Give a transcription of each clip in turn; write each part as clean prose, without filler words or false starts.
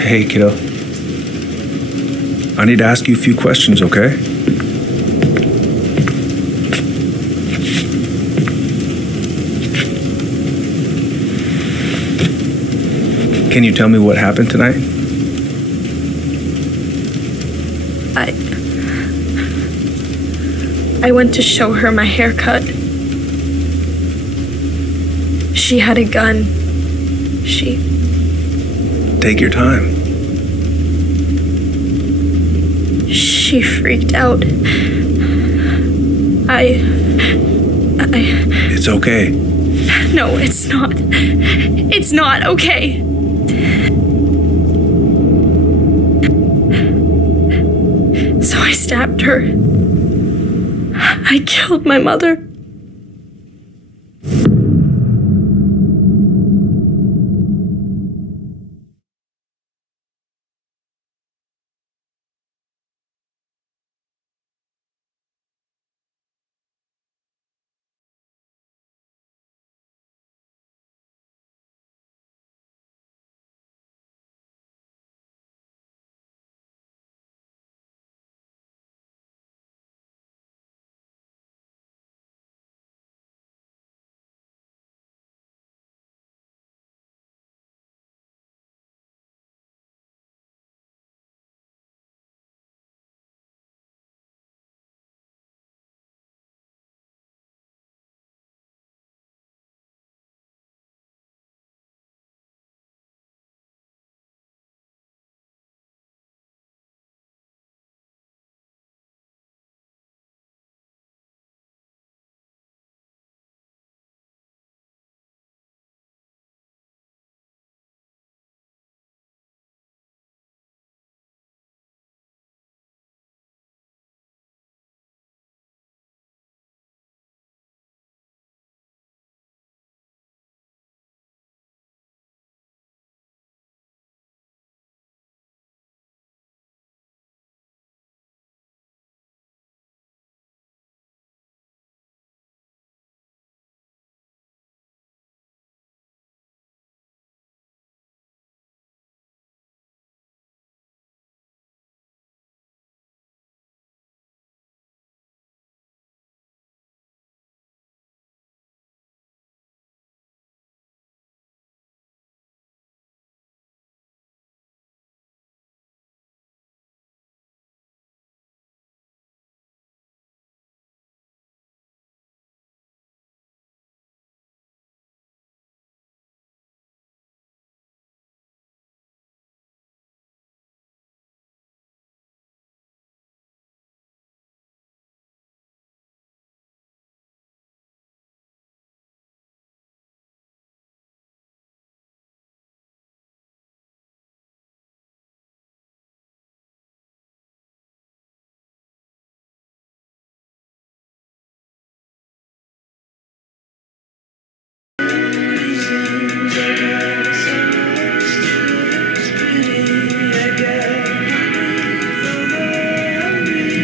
Hey, kiddo. I need to ask you a few questions, okay? Can you tell me what happened tonight? I went to show her my haircut. She had a gun. Take your time. She freaked out. It's okay. No, it's not. It's not okay. So I stabbed her. I killed my mother.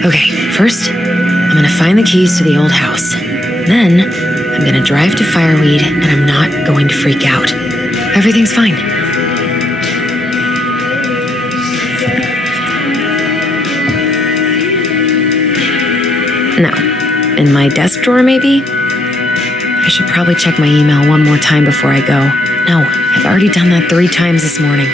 Okay, first, I'm gonna find the keys to the old house. Then, I'm gonna drive to Fireweed, and I'm not going to freak out. Everything's fine. No. In my desk drawer, maybe? I should probably check my email one more time before I go. No, I've already done that 3 times this morning.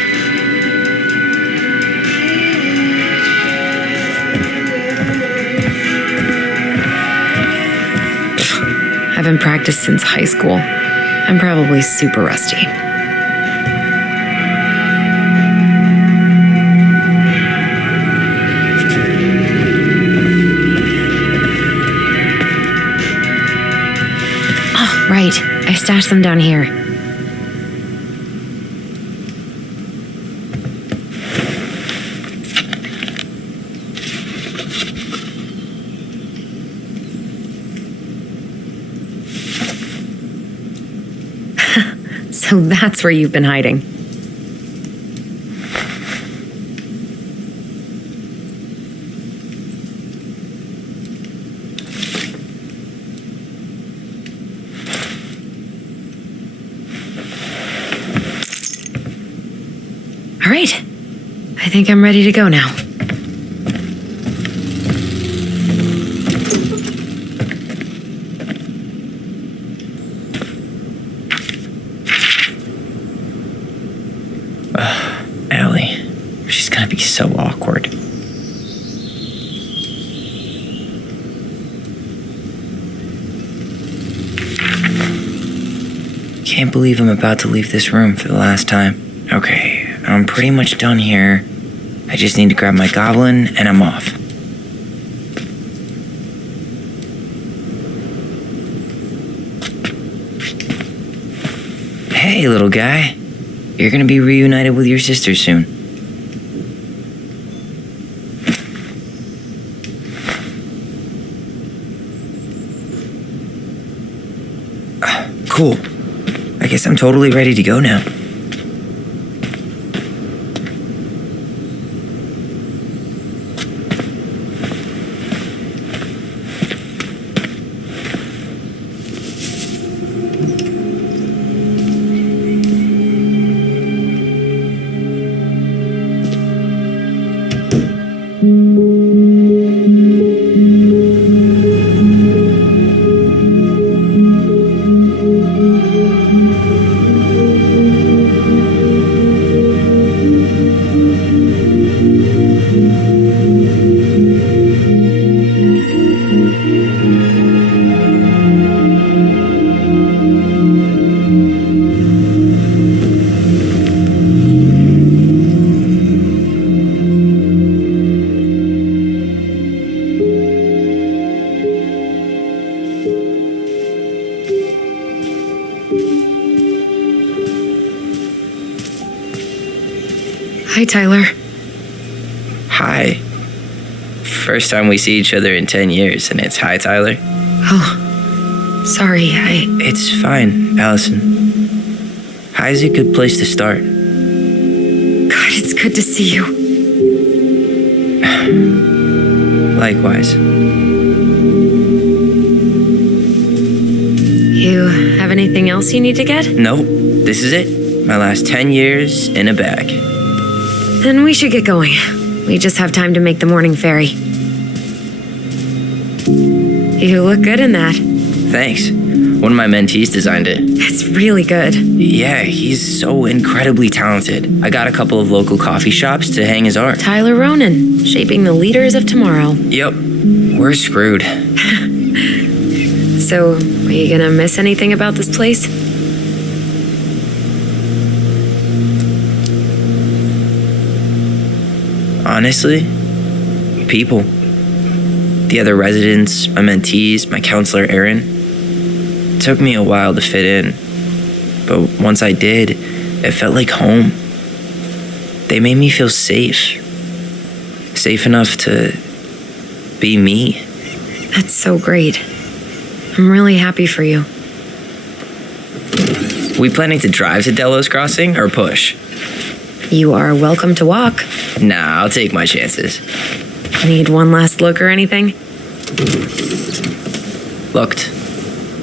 I haven't practiced since high school. I'm probably super rusty. Oh, right. I stashed them down here. So that's where you've been hiding. All right. I think I'm ready to go now. Allie. She's gonna be so awkward. Can't believe I'm about to leave this room for the last time. Okay, I'm pretty much done here. I just need to grab my goblin and I'm off. Hey, little guy. You're gonna be reunited with your sister soon. Cool. I guess I'm totally ready to go now. Hi, Tyler. Hi. First time we see each other in 10 years, and it's hi, Tyler. Oh, sorry, It's fine, Allison. Hi's a good place to start. God, it's good to see you. Likewise. You have anything else you need to get? Nope, this is it. My last 10 years in a bag. Then we should get going. We just have time to make the morning ferry. You look good in that. Thanks. One of my mentees designed it. It's really good. Yeah, he's so incredibly talented. I got a couple of local coffee shops to hang his art. Tyler Ronan, shaping the leaders of tomorrow. Yep, we're screwed. So, are you gonna miss anything about this place? Honestly, people. The other residents, my mentees, my counselor, Aaron. It took me a while to fit in, but once I did, it felt like home. They made me feel safe. Safe enough to be me. That's so great. I'm really happy for you. We planning to drive to Delos Crossing or push? You are welcome to walk. Nah, I'll take my chances. Need one last look or anything? Looked.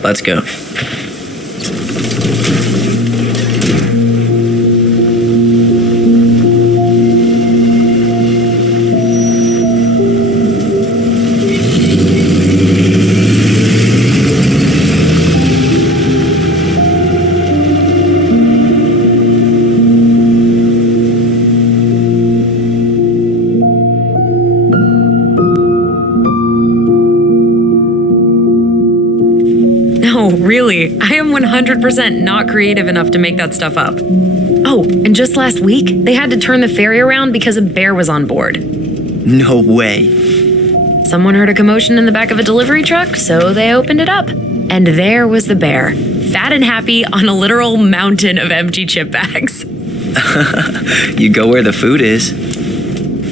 Let's go. No, really. I am 100% not creative enough to make that stuff up. Oh, and just last week, they had to turn the ferry around because a bear was on board. No way. Someone heard a commotion in the back of a delivery truck, so they opened it up. And there was the bear, fat and happy on a literal mountain of empty chip bags. You go where the food is.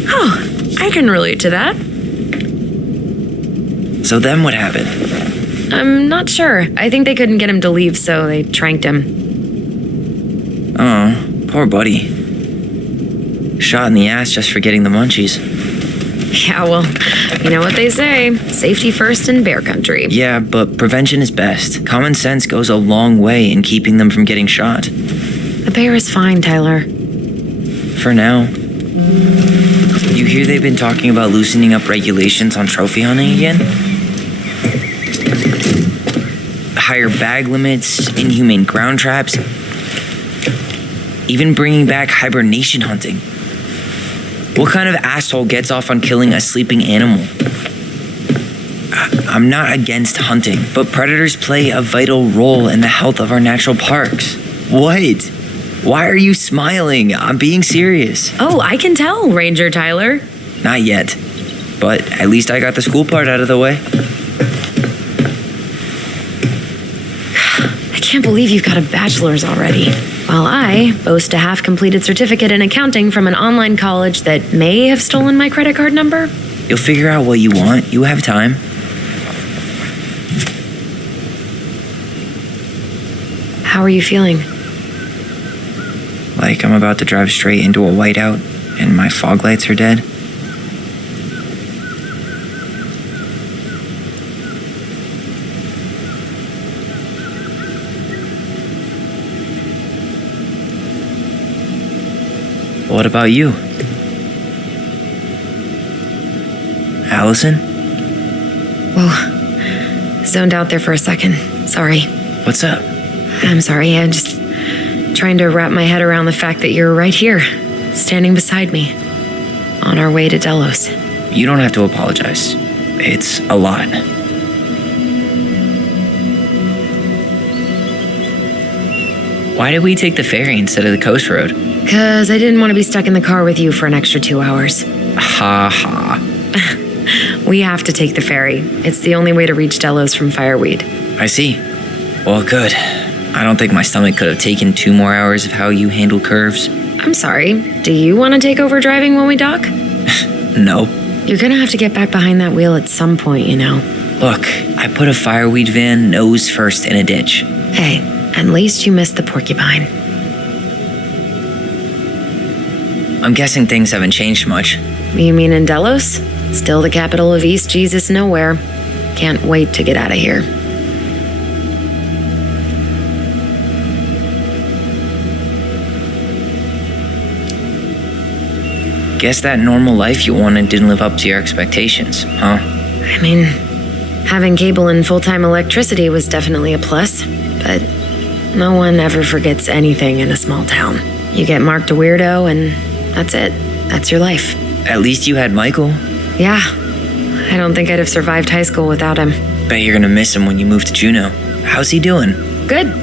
Oh, I can relate to that. So then what happened? I'm not sure. I think they couldn't get him to leave, so they tranked him. Oh, poor buddy. Shot in the ass just for getting the munchies. Yeah, well, you know what they say. Safety first in bear country. Yeah, but prevention is best. Common sense goes a long way in keeping them from getting shot. The bear is fine, Tyler. For now. You hear they've been talking about loosening up regulations on trophy hunting again? Higher bag limits, inhumane ground traps, even bringing back hibernation hunting. What kind of asshole gets off on killing a sleeping animal? I'm not against hunting, but predators play a vital role in the health of our natural parks. What? Why are you smiling? I'm being serious. Oh, I can tell, Ranger Tyler. Not yet, but at least I got the school part out of the way. I can't believe you've got a bachelor's already. While I boast a half-completed certificate in accounting from an online college that may have stolen my credit card number. You'll figure out what you want. You have time. How are you feeling? Like I'm about to drive straight into a whiteout and my fog lights are dead. What about you? Allison? Whoa. Zoned out there for a second. Sorry. What's up? I'm sorry. I'm just trying to wrap my head around the fact that you're right here, standing beside me, on our way to Delos. You don't have to apologize. It's a lot. Why did we take the ferry instead of the coast road? Because I didn't want to be stuck in the car with you for an extra 2 hours. Ha ha. We have to take the ferry. It's the only way to reach Delos from Fireweed. I see. Well, good. I don't think my stomach could have taken 2 more hours of how you handle curves. I'm sorry. Do you want to take over driving when we dock? No. You're gonna have to get back behind that wheel at some point, you know. Look, I put a fireweed van nose first in a ditch. Hey, at least you missed the porcupine. I'm guessing things haven't changed much. You mean in Delos? Still the capital of East Jesus Nowhere. Can't wait to get out of here. Guess that normal life you wanted didn't live up to your expectations, huh? I mean, having cable and full-time electricity was definitely a plus, but no one ever forgets anything in a small town. You get marked a weirdo and that's it. That's your life. At least you had Michael. Yeah. I don't think I'd have survived high school without him. Bet you're gonna miss him when you move to Juneau. How's he doing? Good.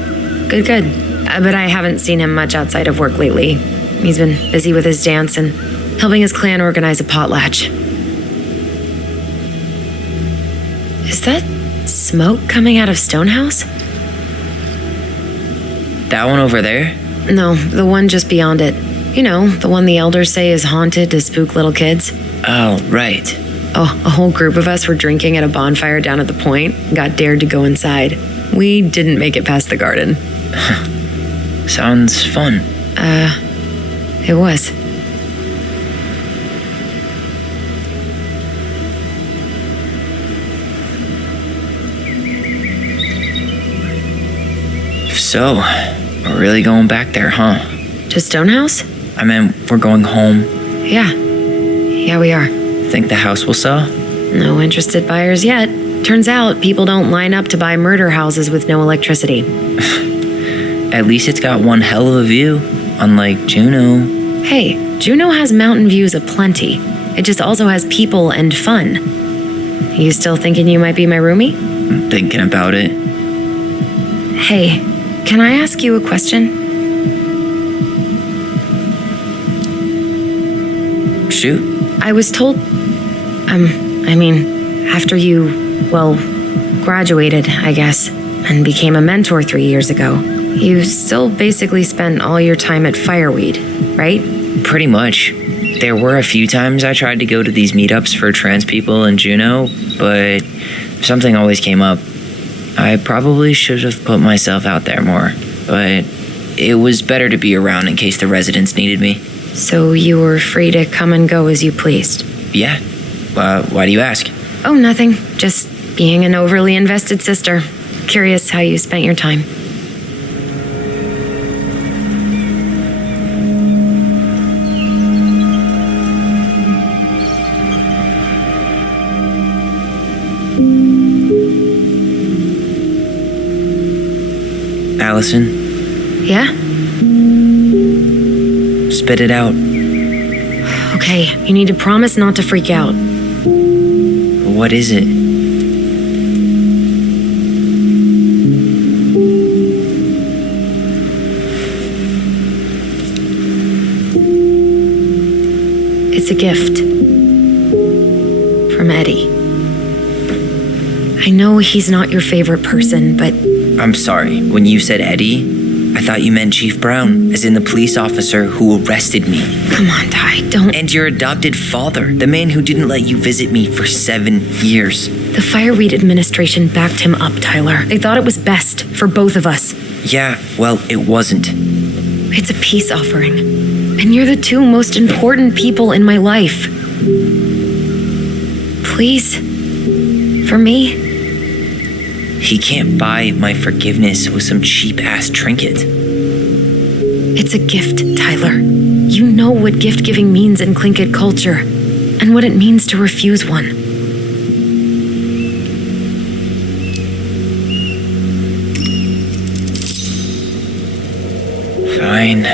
Good. But I haven't seen him much outside of work lately. He's been busy with his dance and helping his clan organize a potlatch. Is that smoke coming out of Stonehouse? That one over there? No, the one just beyond it. You know, the one the elders say is haunted to spook little kids. Oh, right. Oh, a whole group of us were drinking at a bonfire down at the point, got dared to go inside. We didn't make it past the garden. Sounds fun. It was. So, we're really going back there, huh? To Stonehouse? I mean, we're going home. Yeah. Yeah, we are. Think the house will sell? No interested buyers yet. Turns out people don't line up to buy murder houses with no electricity. At least it's got one hell of a view, unlike Juneau. Hey, Juneau has mountain views aplenty. It just also has people and fun. You still thinking you might be my roomie? I'm thinking about it. Hey, can I ask you a question? Shoot. I was told, after you, well, graduated, I guess, and became a mentor 3 years ago, you still basically spent all your time at Fireweed, right? Pretty much. There were a few times I tried to go to these meetups for trans people in Juneau, but something always came up. I probably should have put myself out there more, but It was better to be around in case the residents needed me. So you were free to come and go as you pleased? Yeah. Why do you ask? Oh, nothing. Just being an overly invested sister. Curious how you spent your time. Allison, Yeah? spit it out. Okay, you need to promise not to freak out. What is it? It's a gift. From Eddie. I know he's not your favorite person, but I'm sorry. When you said Eddie, I thought you meant Chief Brown, as in the police officer who arrested me. come on, Ty, don't. And your adopted father, the man who didn't let you visit me for 7 years. The Fireweed administration backed him up, Tyler. They thought it was best for both of us. Yeah, well, it wasn't. It's a peace offering. And you're the two most important people in my life. Please? For me? He can't buy my forgiveness with some cheap-ass trinket. It's a gift, Tyler. You know what gift-giving means in Tlingit culture, and what it means to refuse one. Fine.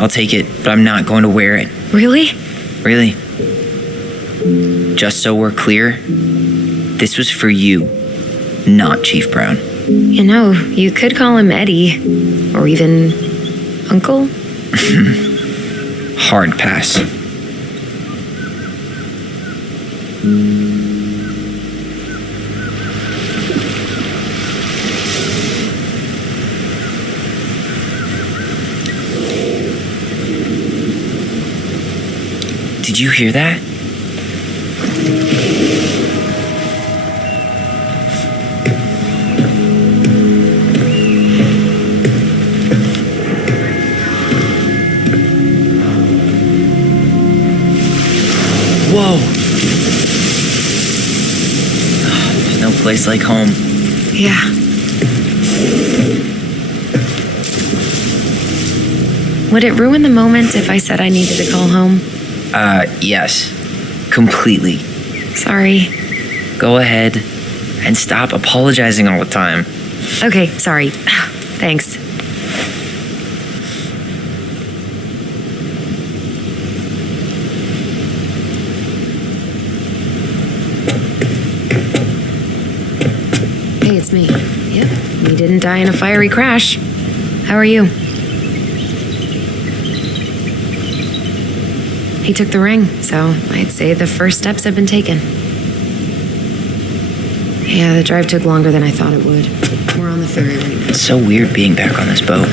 I'll take it, but I'm not going to wear it. Really? Really. Just so we're clear, this was for you, not Chief Brown. You know, you could call him Eddie, or even Uncle. Hard pass. Did you hear that? Whoa. There's no place like home. Yeah. Would it ruin the moment if I said I needed to call home? Yes. Completely. Sorry. Go ahead and stop apologizing all the time. Okay, sorry. Thanks. Hey, it's me. Yep, we didn't die in a fiery crash. How are you? He took the ring, so I'd say the first steps have been taken. Yeah, the drive took longer than I thought it would. We're on the ferry right now. It's so weird being back on this boat.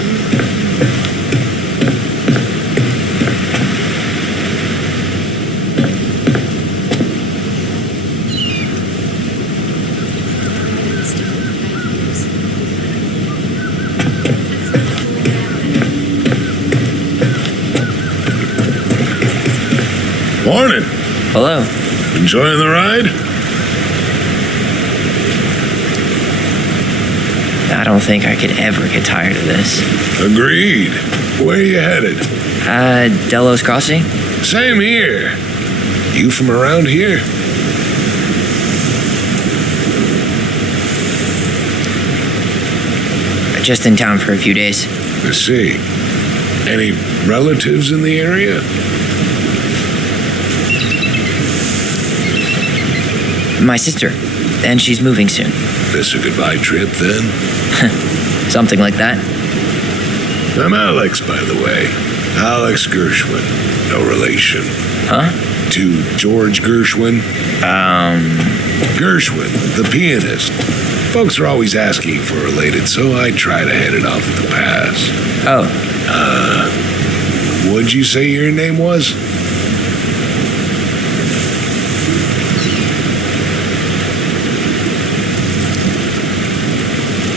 Morning. Hello. Enjoying the ride? I don't think I could ever get tired of this. Agreed. Where are you headed? Delos Crossing? Same here. You from around here? Just in town for a few days. I see. Any relatives in the area? My sister. And she's moving soon. This a goodbye trip, then? Something like that. I'm Alex, by the way. Alex Gershwin. No relation. Huh? To George Gershwin. Gershwin, the pianist. Folks are always asking for related, so I try to head it off with the pass. Oh. What'd you say your name was?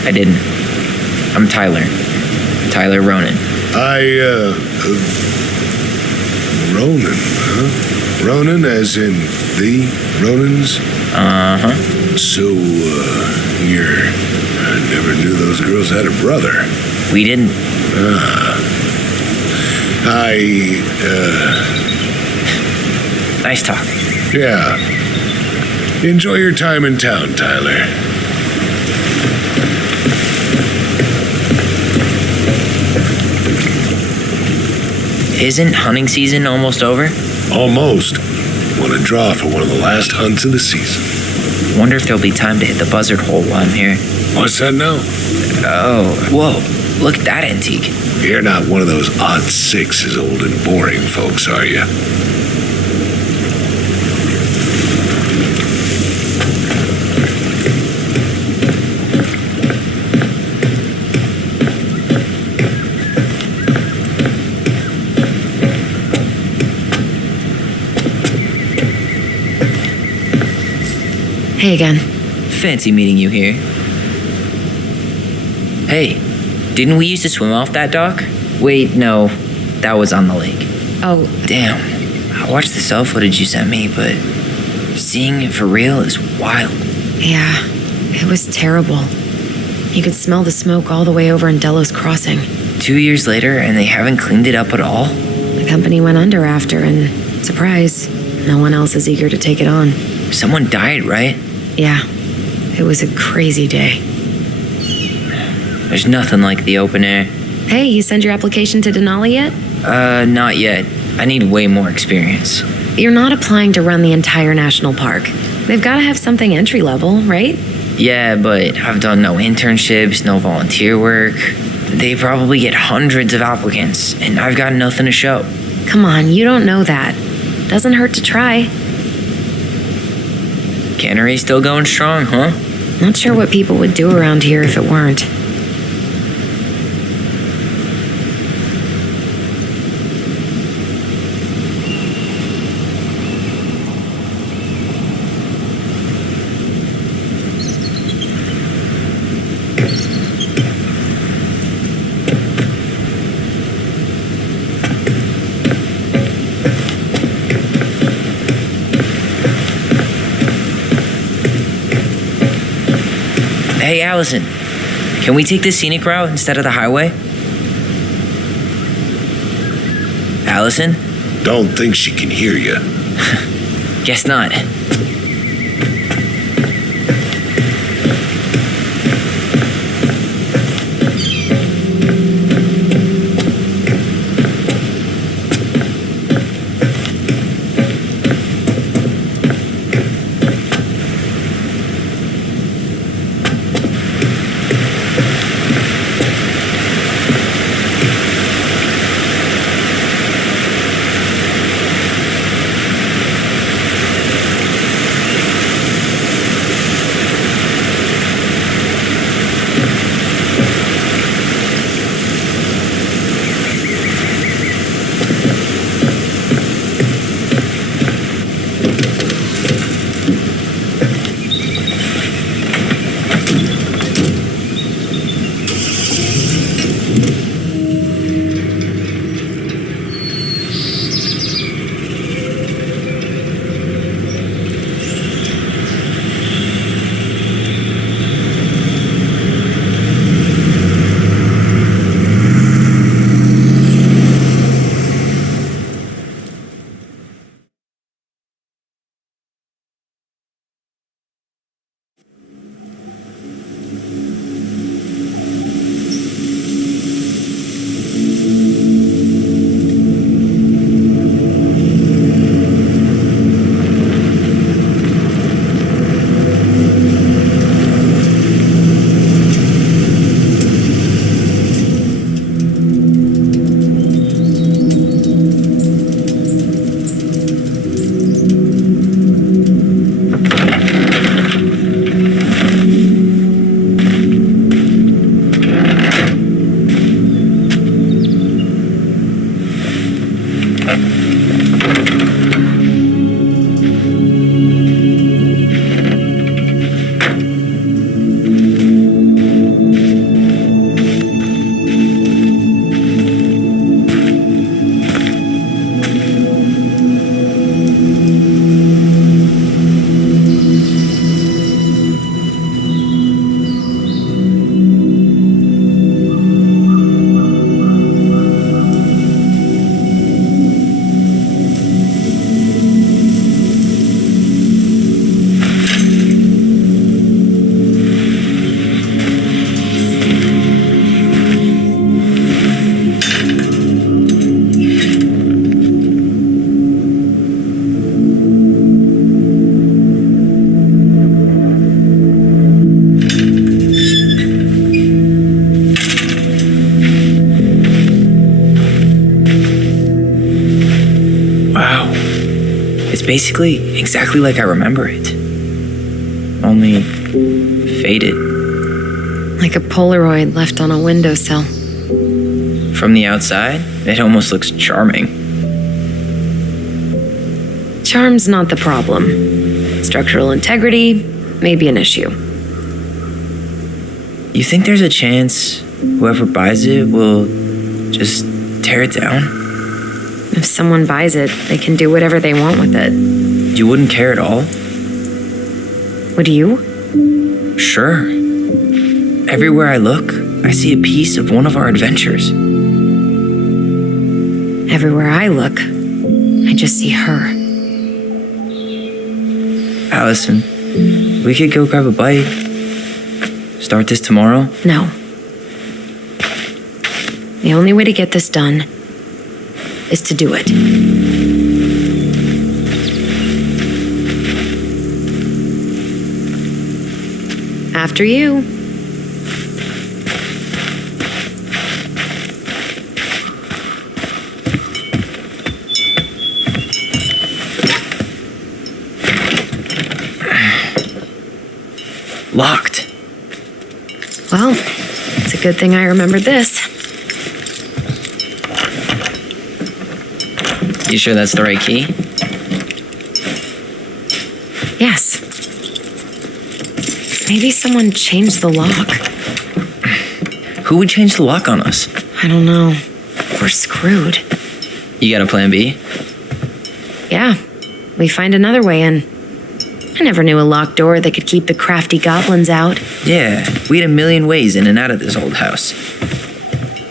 I didn't. I'm Tyler. Tyler Ronan. Ronan, huh? Ronan as in the Ronans? Uh-huh. So, I never knew those girls had a brother. We didn't. Nice talk. Yeah. Enjoy your time in town, Tyler. Isn't hunting season almost over? Almost. Want to draw for one of the last hunts of the season. Wonder if there'll be time to hit the buzzard hole while I'm here. What's that now? Oh, whoa. Look at that antique. You're not one of those odd sixes old and boring folks, are you? Hey again. Fancy meeting you here. Hey, didn't we used to swim off that dock? Wait, no, that was on the lake. Oh, Damn, I watched the cell footage you sent me, but seeing it for real is wild. yeah. It was terrible. You could smell the smoke all the way over in Delos Crossing. 2 years later, and they haven't cleaned it up at all? The company went under after, and surprise, no one else is eager to take it on. Someone died, right? Yeah. It was a crazy day. There's nothing like the open air. Hey, you send your application to Denali yet? Not yet. I need way more experience. You're not applying to run the entire national park. They've got to have something entry level, right? Yeah, but I've done no internships, no volunteer work. They probably get hundreds of applicants, and I've got nothing to show. Come on, you don't know that. Doesn't hurt to try. Cannery still going strong, huh? Not sure what people would do around here if it weren't. Hey, Allison, can we take the scenic route instead of the highway? Allison? Don't think she can hear you. Guess not. It's basically exactly like I remember it. Only faded. Like a Polaroid left on a windowsill. From the outside, it almost looks charming. Charm's not the problem. Structural integrity may be an issue. You think there's a chance whoever buys it will just tear it down? If someone buys it, they can do whatever they want with it. You wouldn't care at all? Would you? Sure. Everywhere I look, I see a piece of one of our adventures. Everywhere I look, I just see her. Allison, we could go grab a bite. Start this tomorrow? No. The only way to get this done is to do it. After you. Locked. Well, it's a good thing I remembered this. You sure that's the right key? Yes. Maybe someone changed the lock. Who would change the lock on us? I don't know. We're screwed. You got a plan B? Yeah, we find another way in. I never knew a locked door that could keep the crafty goblins out. Yeah, we had a million ways in and out of this old house.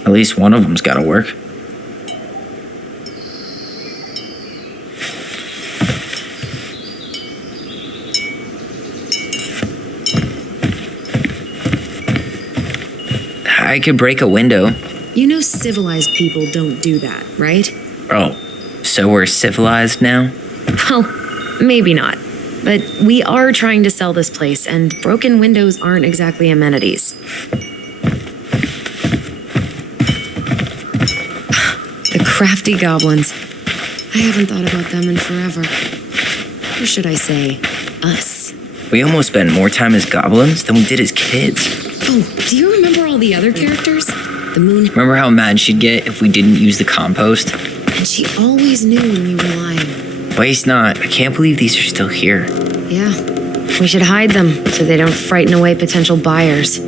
At least one of them's gotta work. I could break a window. You know civilized people don't do that, right? Oh, so we're civilized now? Well, maybe not. But we are trying to sell this place, and broken windows aren't exactly amenities. The crafty goblins. I haven't thought about them in forever. Or should I say, us? We almost spent more time as goblins than we did as kids. Oh, do you remember all the other characters? The moon. Remember how mad she'd get if we didn't use the compost? And she always knew when we were lying. Waste not. I can't believe these are still here. Yeah. We should hide them so they don't frighten away potential buyers.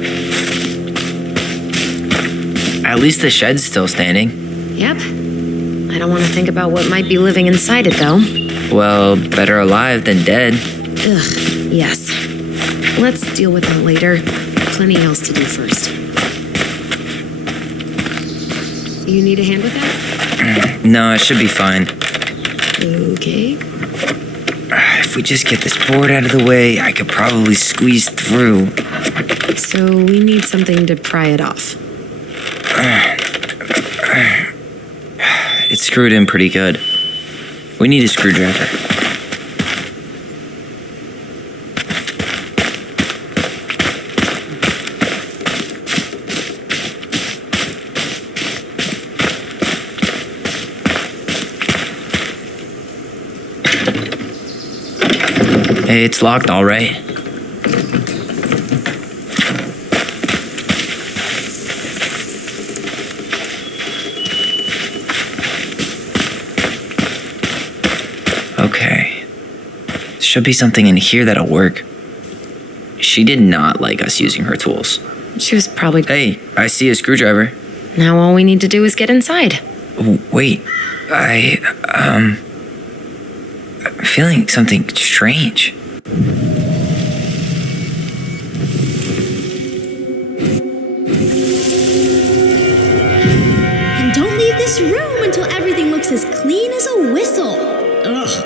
At least the shed's still standing. Yep. I don't want to think about what might be living inside it, though. Well, better alive than dead. Ugh, yes. Let's deal with that later. Plenty else to do first. You need a hand with that? No, I should be fine. Okay. If we just get this board out of the way, I could probably squeeze through. So we need something to pry it off. It's screwed in pretty good. We need a screwdriver. It's locked, all right. Okay. Should be something in here that'll work. She did not like us using her tools. She was probably... Hey, I see a screwdriver. Now all we need to do is get inside. Wait, I'm feeling something strange. And don't leave this room until everything looks as clean as a whistle. Ugh.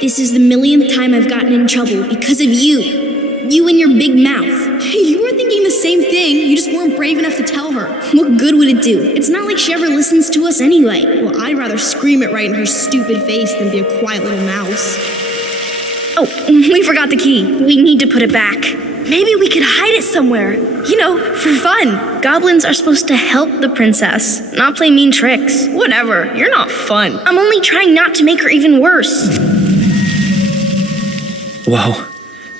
This is the millionth time I've gotten in trouble because of you. You and your big mouth. You were thinking the same thing, you just weren't brave enough to tell her. What good would it do? It's not like she ever listens to us anyway. Well, I'd rather scream it right in her stupid face than be a quiet little mouse. Oh, we forgot the key. We need to put it back. Maybe we could hide it somewhere. You know, for fun. Goblins are supposed to help the princess, not play mean tricks. Whatever, you're not fun. I'm only trying not to make her even worse. Whoa,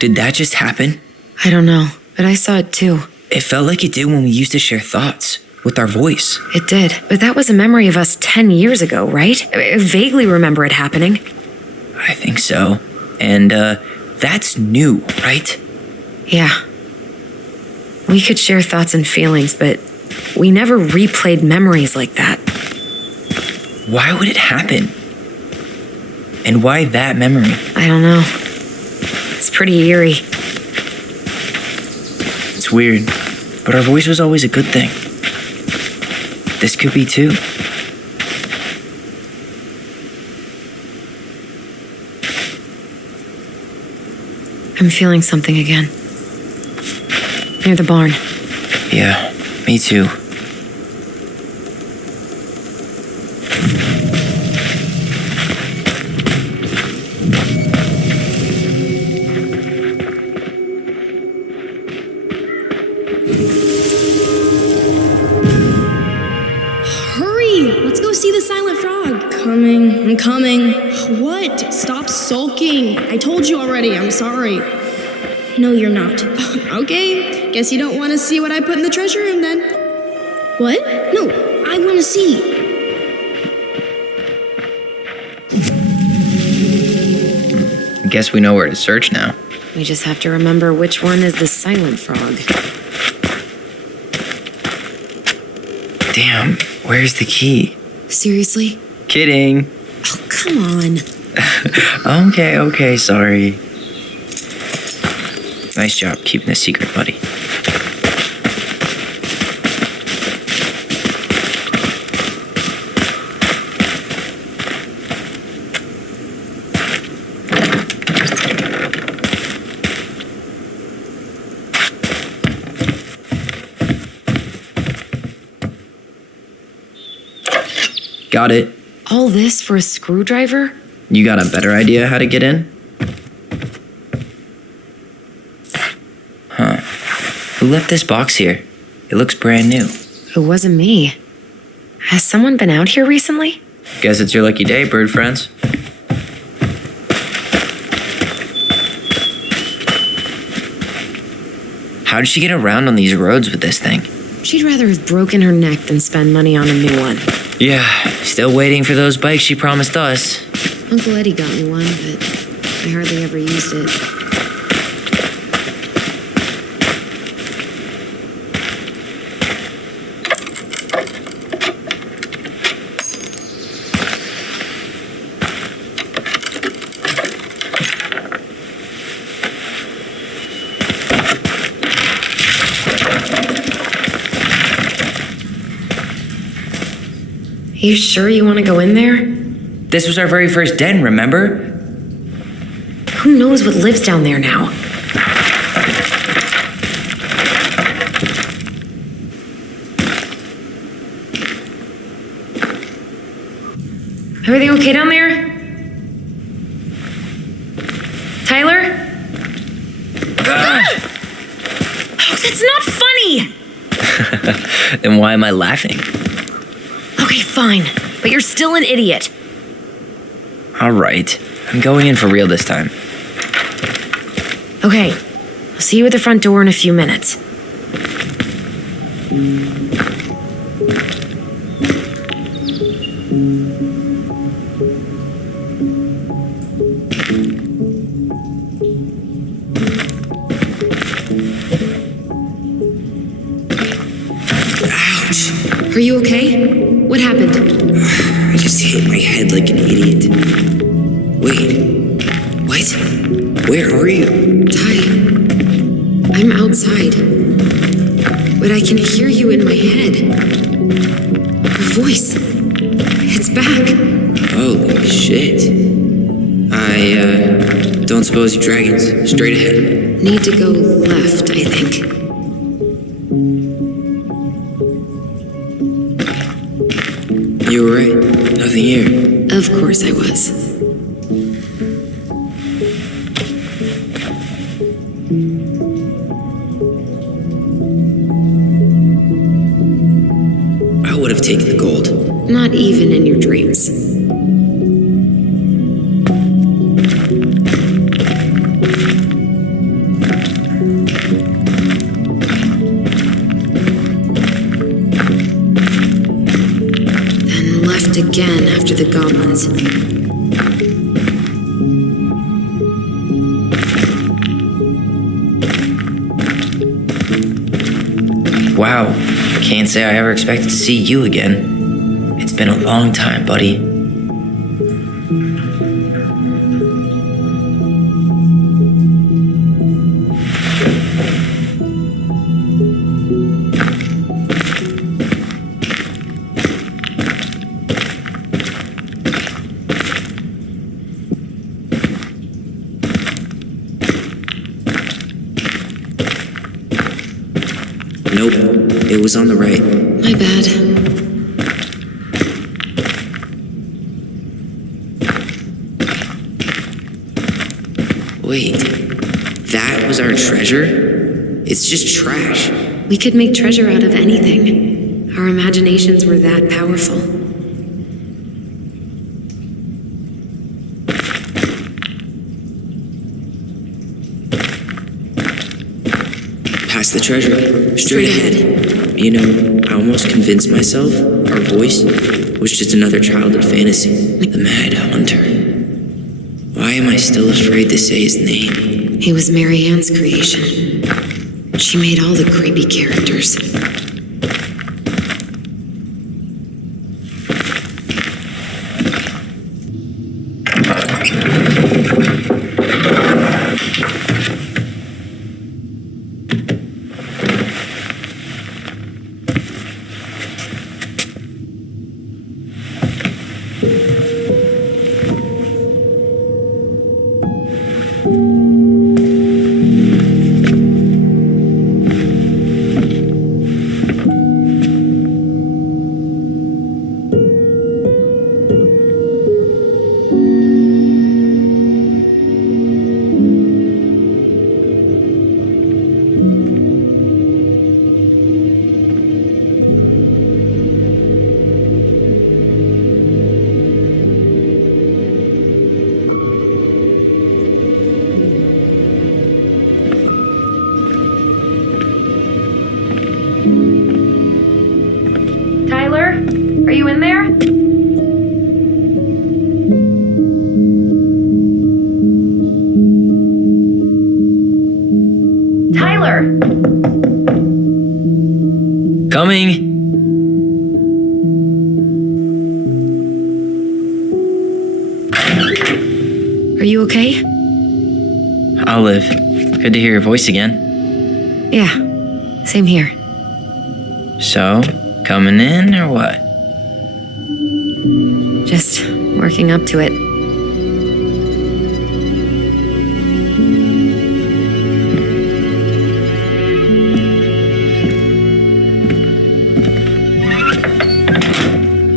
did that just happen? I don't know, but I saw it too. It felt like it did when we used to share thoughts with our voice. It did, but that was a memory of us 10 years ago, right? I vaguely remember it happening. I think so. And, that's new, right? Yeah. We could share thoughts and feelings, but we never replayed memories like that. Why would it happen? And why that memory? I don't know. It's pretty eerie. It's weird, but our voice was always a good thing. This could be too. I'm feeling something again. Near the barn. Yeah, me too. Hurry! Let's go see the silent frog. I'm coming. What? Stop sulking. I told you already, I'm sorry. No, you're not. Okay, guess you don't want to see what I put in the treasure room then. What? No, I want to see. I guess we know where to search now. We just have to remember which one is the silent frog. Damn, where's the key? Seriously? Kidding. Oh, come on. Okay, sorry. Nice job keeping this secret, buddy. Got it. All this for a screwdriver? You got a better idea how to get in? Huh. Who left this box here? It looks brand new. It wasn't me. Has someone been out here recently? Guess it's your lucky day, bird friends. How did she get around on these roads with this thing? She'd rather have broken her neck than spend money on a new one. Yeah, still waiting for those bikes she promised us. Uncle Eddie got me one, but I hardly ever used it. You sure you want to go in there? This was our very first den, remember? Who knows what lives down there now? Everything okay down there? Tyler? Oh, that's not funny! Then why am I laughing? Okay, fine, but you're still an idiot. All right, I'm going in for real this time. Okay, I'll see you at the front door in a few minutes. Ouch! Are you okay? What happened? I just hit my head like an idiot. Wait. What? Where are you? Ty, I'm outside. But I can hear you in my head. Your voice. It's back. Holy shit. I don't suppose you dragons. Straight ahead. Need to go left, I think. You were right. Nothing here. Of course I was. would have taken the gold. Not even in your dreams. Then left again after the goblins. Wow, can't say I ever expected to see you again. It's been a long time, buddy. Nope, it was on the right. My bad. Wait, that was our treasure? It's just trash. We could make treasure out of anything. Our imaginations were that powerful. Past the treasure. Straight ahead. You know, I almost convinced myself our voice was just another childhood fantasy. The Mad Hunter. Why am I still afraid to say his name? He was Mary Ann's creation. She made all the creepy characters. Tyler, are you in there? Tyler! Coming! Are you okay? I'll live. Good to hear your voice again. Yeah, same here. So, coming in or what? Just working up to it.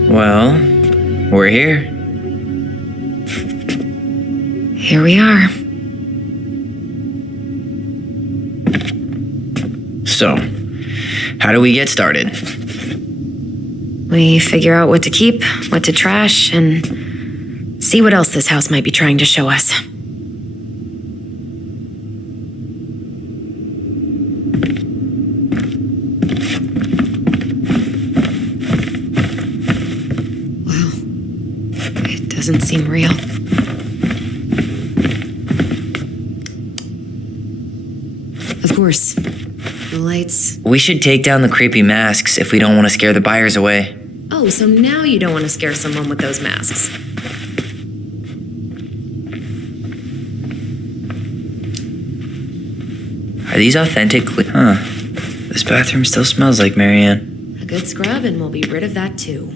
Well, we're here. Here we are. So, how do we get started? We figure out what to keep, what to trash, and see what else this house might be trying to show us. Wow. It doesn't seem real. Of course. The lights. We should take down the creepy masks if we don't want to scare the buyers away. Oh, so now you don't want to scare someone with those masks. Are these authentic? Huh. This bathroom still smells like Marianne. A good scrub and we'll be rid of that too.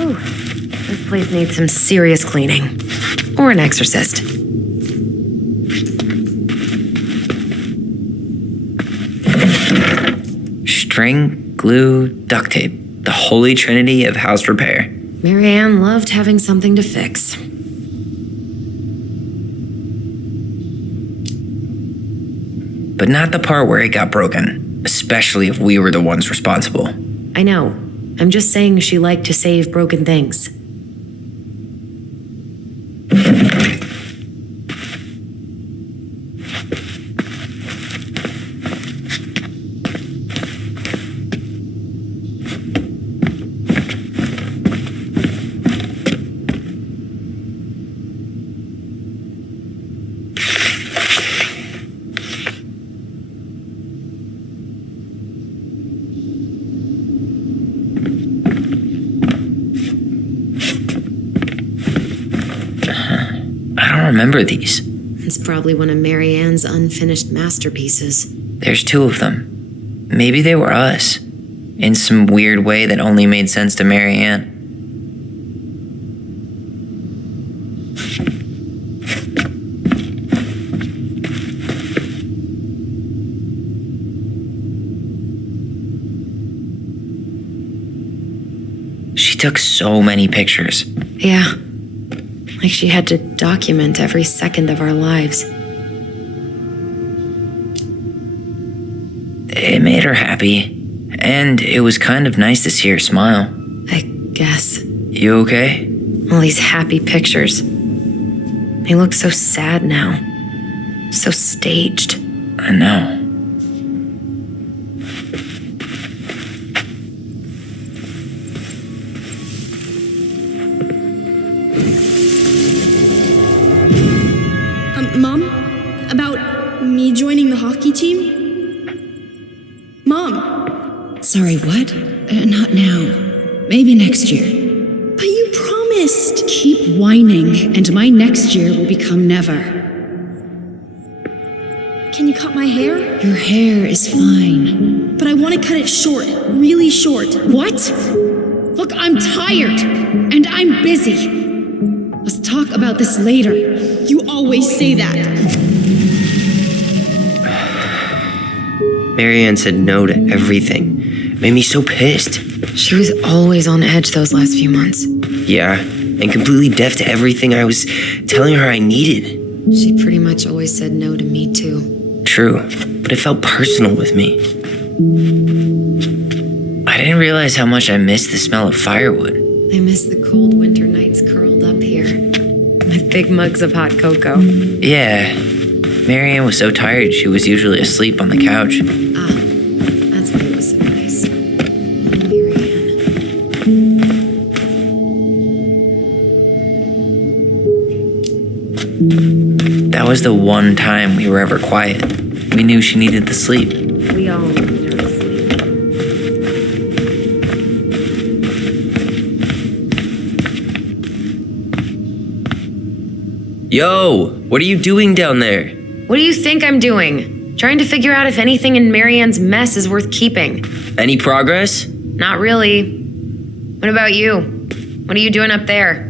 Ooh, this place needs some serious cleaning. Or an exorcist. String, glue, duct tape. The holy trinity of house repair. Mary Ann loved having something to fix. but not the part where it got broken, especially if we were the ones responsible. I know. I'm just saying she liked to save broken things. I don't remember these. It's probably one of Marianne's unfinished masterpieces. There's 2 of them. Maybe they were us. In some weird way that only made sense to Marianne. She took so many pictures. Yeah. Like she had to document every second of our lives. It made her happy. And it was kind of nice to see her smile. I guess. You okay? All these happy pictures. They look so sad now. So staged. I know. Mom? About me joining the hockey team? Mom! Sorry, what? Not now. Maybe next year. But you promised! Keep whining, and my next year will become never. Can you cut my hair? Your hair is fine. But I want to cut it short. Really short. What? Look, I'm tired, and I'm busy. Let's talk about this later. You always say that. Marianne said no to everything. Made me so pissed. She was always on edge those last few months. Yeah, and completely deaf to everything I was telling her I needed. She pretty much always said no to me, too. True, but it felt personal with me. I didn't realize how much I missed the smell of firewood. I miss the cold winter nights curled up here with big mugs of hot cocoa. Yeah, Marianne was so tired she was usually asleep on the couch. Ah, that's why it was so nice. Little Marianne. That was the one time we were ever quiet. We knew she needed the sleep. We all needed her to sleep. Yo, what are you doing down there? What do you think I'm doing? Trying to figure out if anything in Marianne's mess is worth keeping. Any progress? Not really. What about you? What are you doing up there?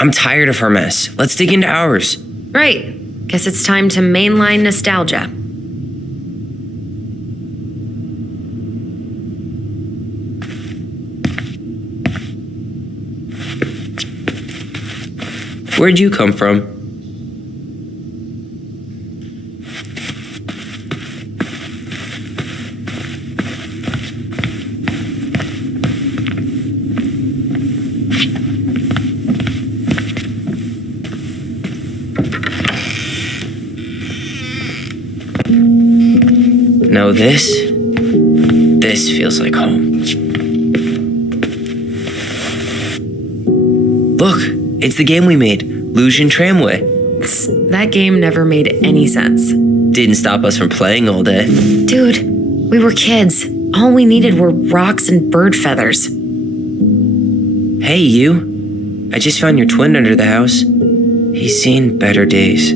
I'm tired of her mess. Let's dig into ours. Right. Guess it's time to mainline nostalgia. Where'd you come from? No, this feels like home. Look, it's the game we made, Lucian Tramway. That game never made any sense. Didn't stop us from playing all day. Dude, we were kids. All we needed were rocks and bird feathers. Hey, you. I just found your twin under the house. He's seen better days.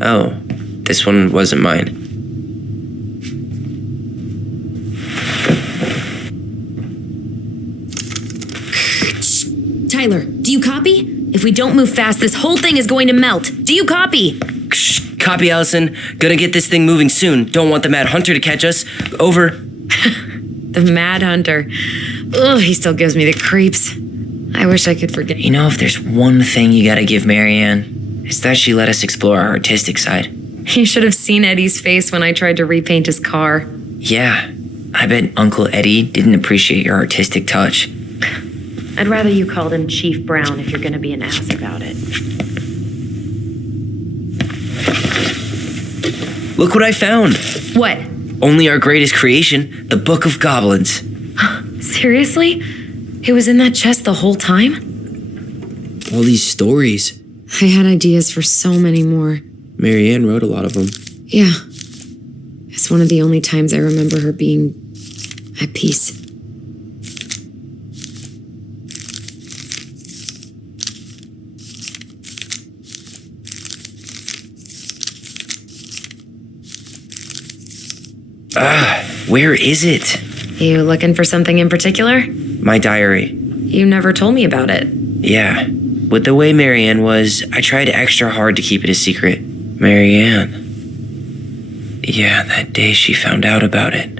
Oh, this one wasn't mine. Tyler, do you copy? If we don't move fast, this whole thing is going to melt. Do you copy? Copy, Allison. Gonna get this thing moving soon. Don't want the Mad Hunter to catch us. Over. The Mad Hunter. Ugh, he still gives me the creeps. I wish I could forget. You know, if there's one thing you gotta give Marianne, it's that she let us explore our artistic side. You should have seen Eddie's face when I tried to repaint his car. Yeah, I bet Uncle Eddie didn't appreciate your artistic touch. I'd rather you called him Chief Brown if you're gonna be an ass about it. Look what I found! What? Only our greatest creation, the Book of Goblins. Seriously? It was in that chest the whole time? All these stories. I had ideas for so many more. Marianne wrote a lot of them. Yeah. It's one of the only times I remember her being at peace. Where is it? You looking for something in particular? My diary. You never told me about it. Yeah. With the way Marianne was, I tried extra hard to keep it a secret. Marianne. Yeah, that day she found out about it.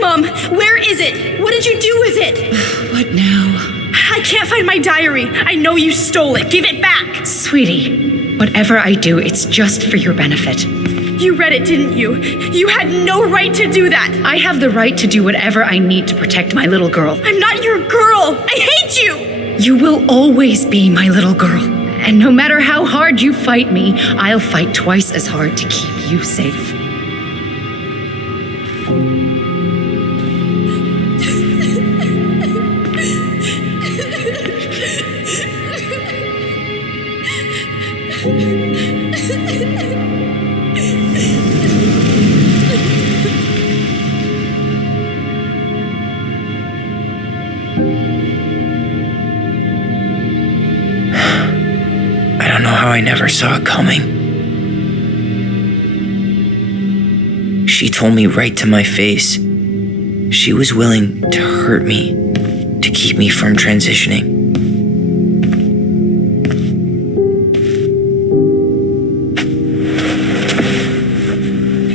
Mom, where is it? What did you do with it? What now? I can't find my diary. I know you stole it. Give it back. Sweetie, whatever I do, it's just for your benefit. You read it, didn't you? You had no right to do that. I have the right to do whatever I need to protect my little girl. I'm not your girl. I hate you. You will always be my little girl. And no matter how hard you fight me, I'll fight twice as hard to keep you safe. I don't know how I never saw it coming. She told me right to my face. She was willing to hurt me, to keep me from transitioning.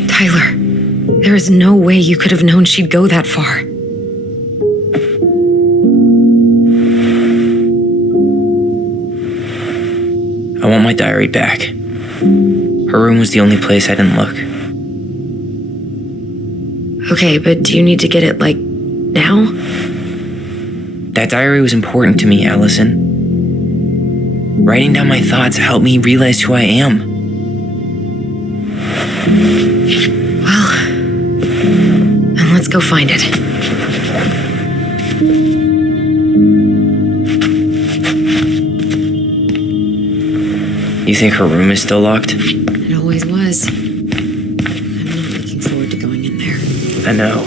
Tyler, there is no way you could have known she'd go that far. I want my diary back. Her room was the only place I didn't look. Okay, but do you need to get it, like, now? That diary was important to me, Allison. Writing down my thoughts helped me realize who I am. Well, then let's go find it. You think her room is still locked? It always was. I'm not looking forward to going in there. I know,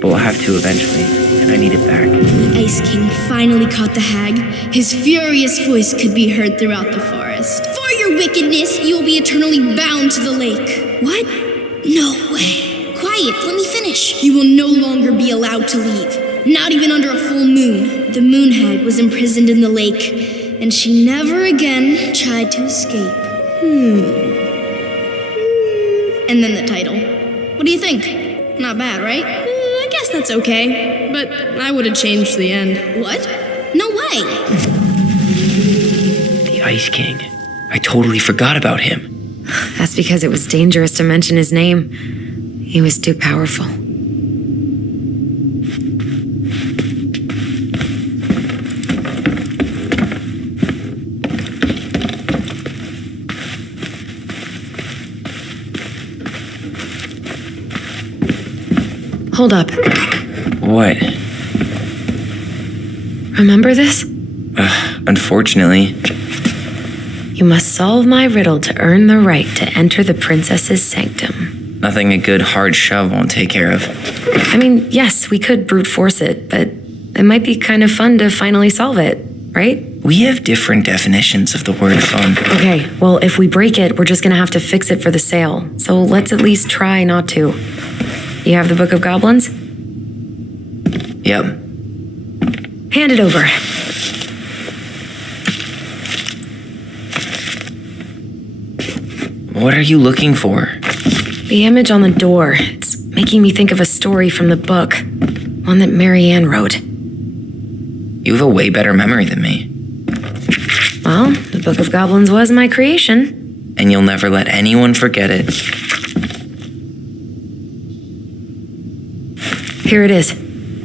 but we'll have to eventually, and I need it back. The Ice King finally caught the hag. His furious voice could be heard throughout the forest. For your wickedness, you will be eternally bound to the lake. What? No way. Quiet, let me finish. You will no longer be allowed to leave. Not even under a full moon. The moon hag was imprisoned in the lake, and she never again tried to escape. And then the title. What do you think? Not bad, right? I guess that's okay. But I would have changed the end. What? No way. The Ice King. I totally forgot about him. That's because it was dangerous to mention his name. He was too powerful. Hold up. What? Remember this? Unfortunately. You must solve my riddle to earn the right to enter the princess's sanctum. Nothing a good hard shove won't take care of. I mean, yes, we could brute force it, but it might be kind of fun to finally solve it, right? We have different definitions of the word fun. Okay, well, if we break it, we're just gonna have to fix it for the sale. So let's at least try not to. You have the Book of Goblins? Yep. Hand it over. What are you looking for? The image on the door. It's making me think of a story from the book. One that Marianne wrote. You have a way better memory than me. Well, the Book of Goblins was my creation. And you'll never let anyone forget it. Here it is.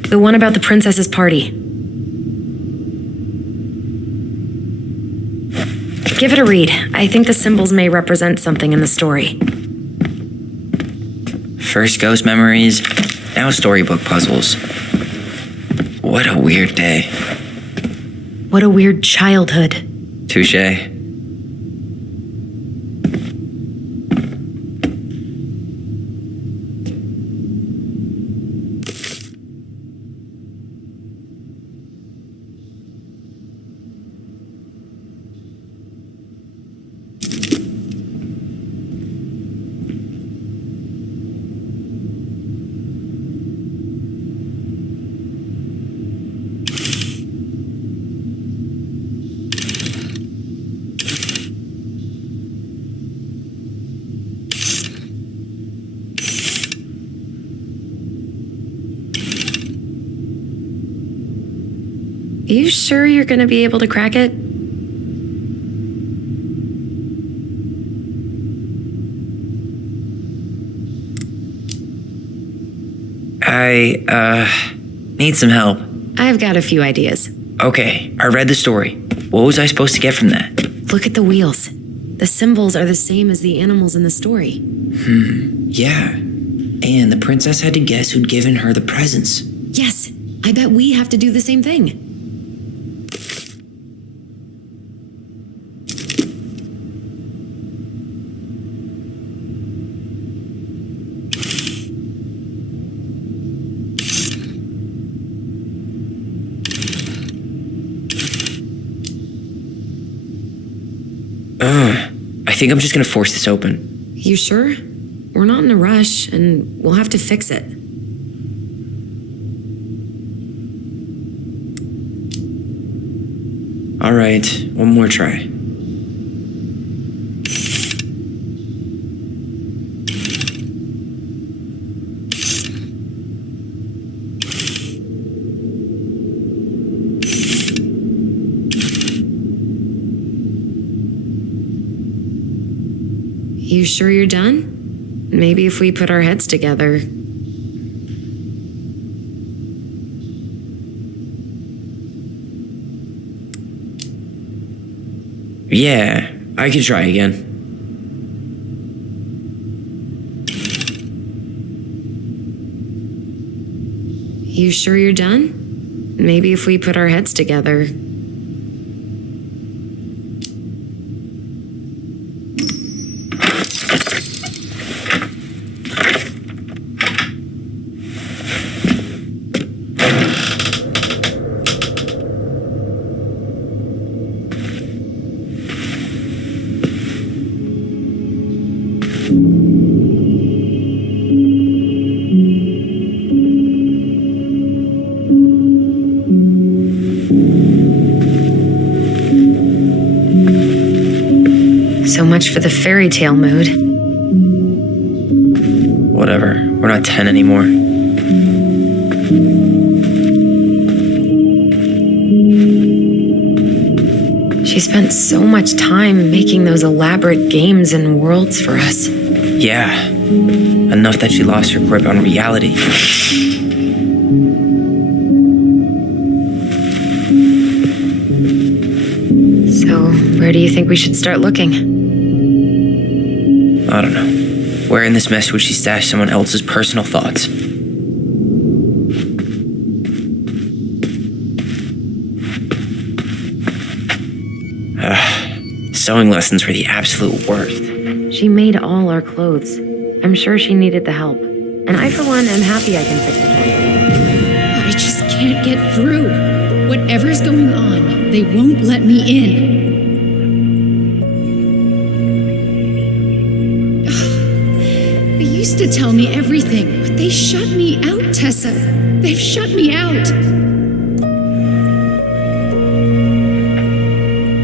The one about the princess's party. Give it a read. I think the symbols may represent something in the story. First ghost memories, now storybook puzzles. What a weird day. What a weird childhood. Touché. You sure you're gonna be able to crack it? I need some help. I've got a few ideas. Okay, I read the story. What was I supposed to get from that? Look at the wheels. The symbols are the same as the animals in the story. Yeah. And the princess had to guess who'd given her the presents. Yes, I bet we have to do the same thing. I think I'm just gonna force this open. You sure? We're not in a rush, and we'll have to fix it. All right, one more try. You sure you're done? Maybe if we put our heads together. Yeah, I could try again. You sure you're done? Maybe if we put our heads together. So much for the fairy tale mood. Whatever, we're not 10 anymore. She spent so much time making those elaborate games and worlds for us. Yeah, enough that she lost her grip on reality. So, where do you think we should start looking? I don't know. Where in this mess would she stash someone else's personal thoughts? Sewing lessons were the absolute worst. She made all our clothes. I'm sure she needed the help. And I, for one, am happy I can fix it. I just can't get through. Whatever's going on, They won't let me in. They used to tell me everything, but they shut me out, Tessa. They've shut me out.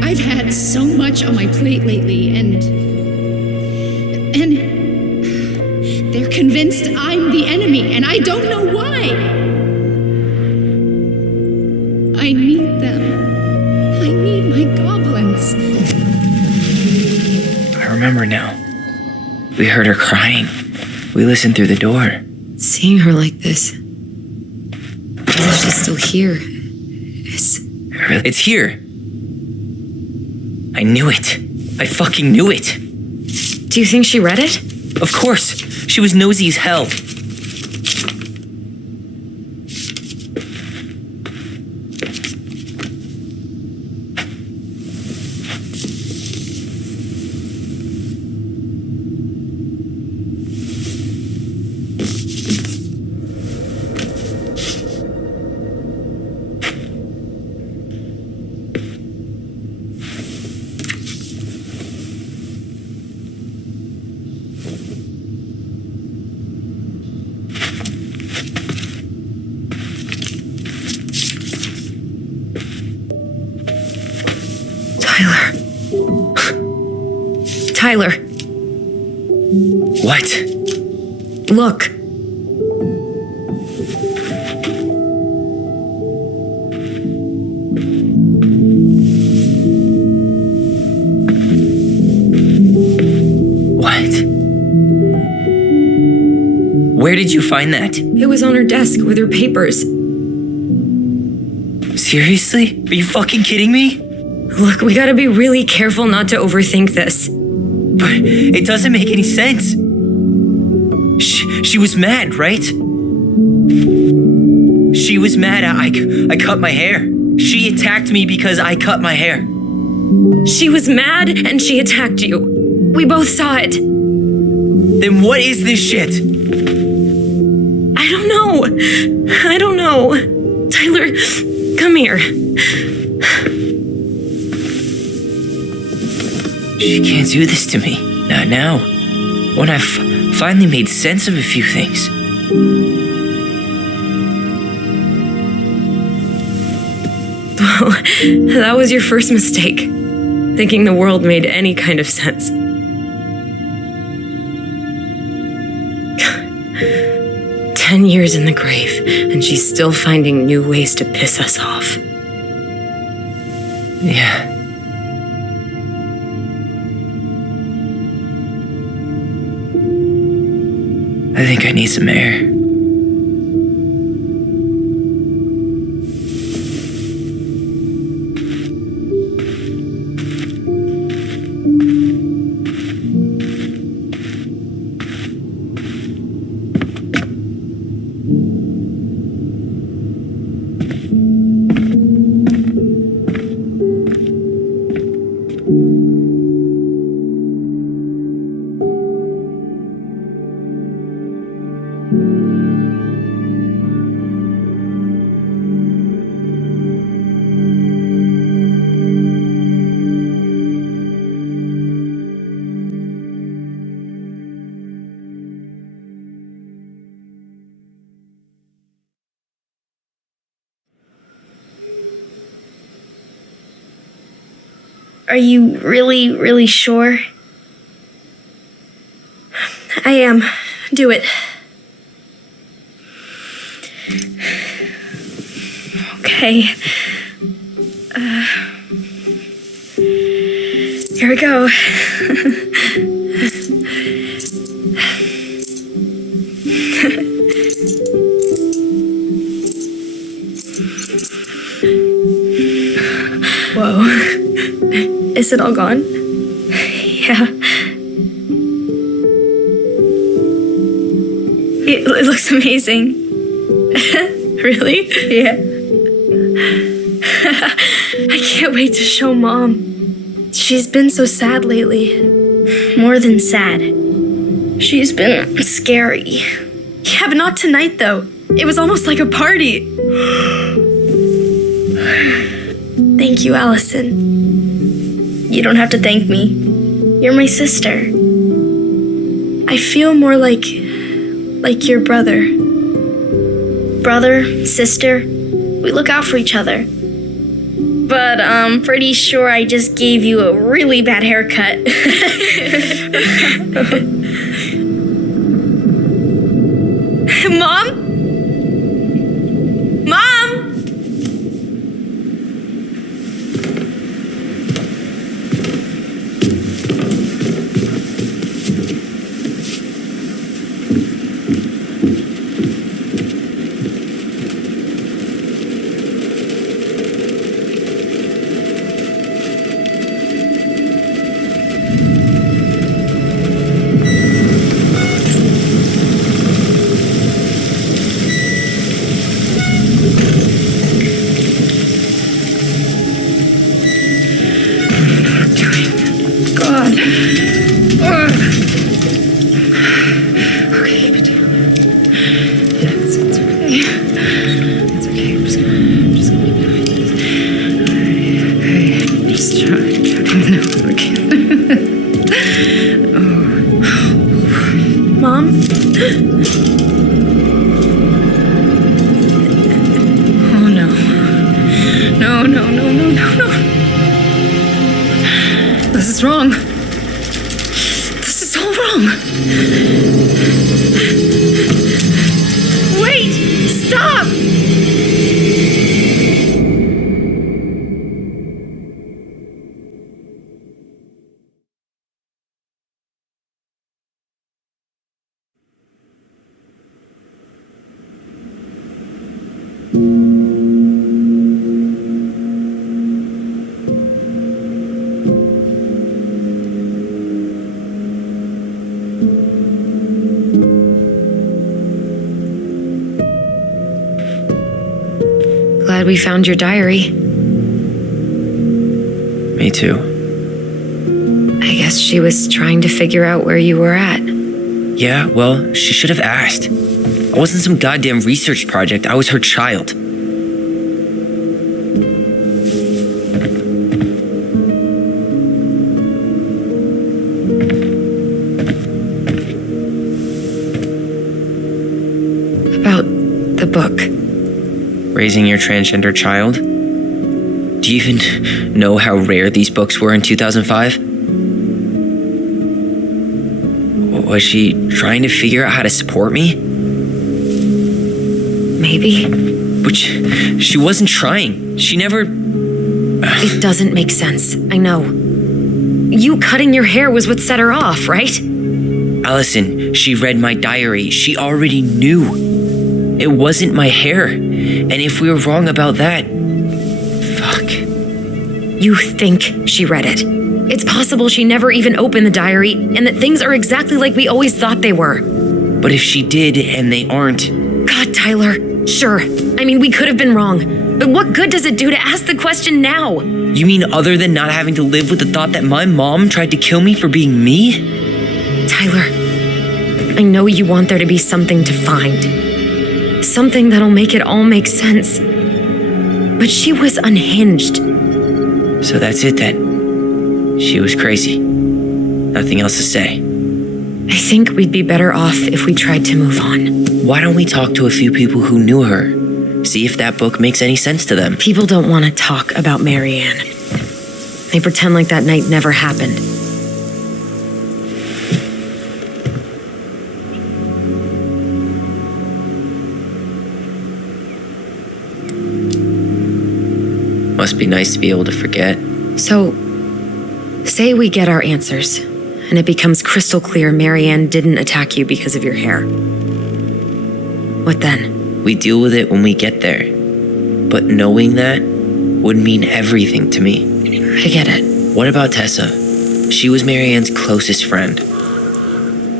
I've had so much on my plate lately, and they're convinced I'm the enemy, and I don't know why. I need them. I need my goblins. I remember now. We heard her crying. We listened through the door. Seeing her like this, as if she's still here, It's here. I knew it. I fucking knew it. Do you think she read it? Of course. She was nosy as hell. Tyler. What? Look. What? Where did you find that? It was on her desk with her papers. Seriously? Are you fucking kidding me? Look, we gotta be really careful not to overthink this. But it doesn't make any sense. She was mad, right? She was mad I cut my hair. She attacked me because I cut my hair. She was mad and she attacked you. We both saw it. Then what is this shit? I don't know. Tyler, come here. She can't do this to me. Not now. When I've finally made sense of a few things. Well, that was your first mistake. Thinking the world made any kind of sense. 10 years in the grave, and she's still finding new ways to piss us off. Yeah. I think I need some air. Are you really, really sure? I am. Do it. Okay. Here we go. Whoa. Is it all gone? Yeah. It looks amazing. Really? Yeah. I can't wait to show Mom. She's been so sad lately. More than sad. She's been scary. Yeah, but not tonight, though. It was almost like a party. Thank you, Allison. You don't have to thank me. You're my sister. I feel more like your brother. Brother, sister, we look out for each other. But I'm pretty sure I just gave you a really bad haircut. Mom? Mom? God. Okay, but it's okay. It's okay. I'm just gonna be behind this. Okay, just try. No, okay. Mom? Oh no. No. This is wrong. This is all wrong. Wait! Stop! Glad we found your diary. Me too. I guess she was trying to figure out where you were at. Yeah, well, she should have asked. I wasn't some goddamn research project. I was her child. About the book. Raising your transgender child? Do you even know how rare these books were in 2005? Was she trying to figure out how to support me? Maybe. But she wasn't trying. She never... It doesn't make sense. I know. You cutting your hair was what set her off, right? Allison, she read my diary. She already knew. It wasn't my hair. And if we were wrong about that... Fuck. You think she read it. It's possible she never even opened the diary, and that things are exactly like we always thought they were. But if she did, and they aren't... God, Tyler. Sure. I mean, we could have been wrong. But what good does it do to ask the question now? You mean other than not having to live with the thought that my mom tried to kill me for being me? Tyler, I know you want there to be something to find. Something that'll make it all make sense. But she was unhinged. So that's it then. She was crazy. Nothing else to say. I think we'd be better off if we tried to move on. Why don't we talk to a few people who knew her? See if that book makes any sense to them. People don't want to talk about Marianne. They pretend like that night never happened. Must be nice to be able to forget. So, say we get our answers, and it becomes crystal clear Marianne didn't attack you because of your hair. What then? We deal with it when we get there. But knowing that would mean everything to me. I get it. What about Tessa? She was Marianne's closest friend.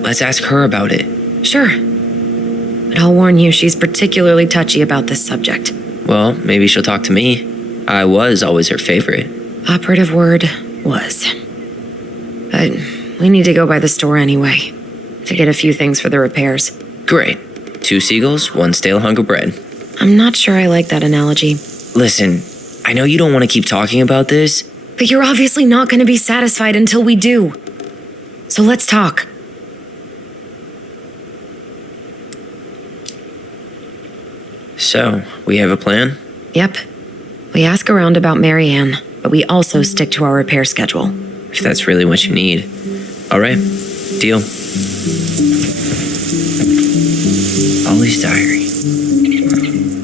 Let's ask her about it. Sure. But I'll warn you, she's particularly touchy about this subject. Well, maybe she'll talk to me. I was always her favorite. Operative word, was. But we need to go by the store anyway, to get a few things for the repairs. Great. 2 seagulls, 1 stale hunk of bread. I'm not sure I like that analogy. Listen, I know you don't want to keep talking about this. But you're obviously not going to be satisfied until we do. So let's talk. So, we have a plan? Yep. We ask around about Marianne, but we also stick to our repair schedule. If that's really what you need. All right, deal. Ollie's diary.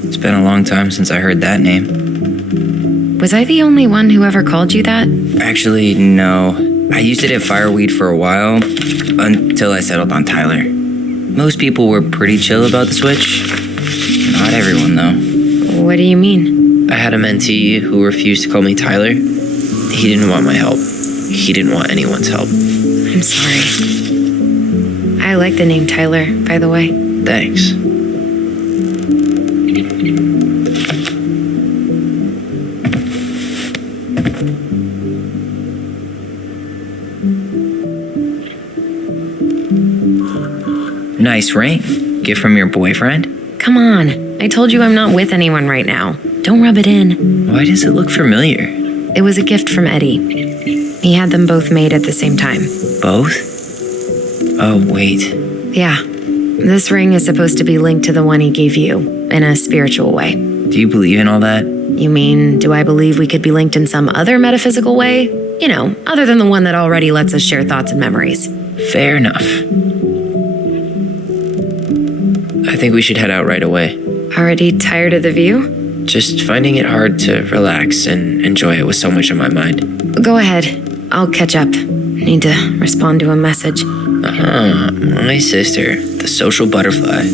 It's been a long time since I heard that name. Was I the only one who ever called you that? Actually, no. I used it at Fireweed for a while, until I settled on Tyler. Most people were pretty chill about the switch. Not everyone, though. What do you mean? I had a mentee who refused to call me Tyler. He didn't want my help. He didn't want anyone's help. I'm sorry. I like the name Tyler, by the way. Thanks. Nice ring. Gift from your boyfriend? Come on. I told you I'm not with anyone right now. Don't rub it in. Why does it look familiar? It was a gift from Eddie. He had them both made at the same time. Both? Oh, wait. Yeah. This ring is supposed to be linked to the one he gave you, in a spiritual way. Do you believe in all that? You mean, do I believe we could be linked in some other metaphysical way? You know, other than the one that already lets us share thoughts and memories. Fair enough. I think we should head out right away. Already tired of the view? Just finding it hard to relax and enjoy it with so much on my mind. Go ahead. I'll catch up. Need to respond to a message. My sister, the social butterfly.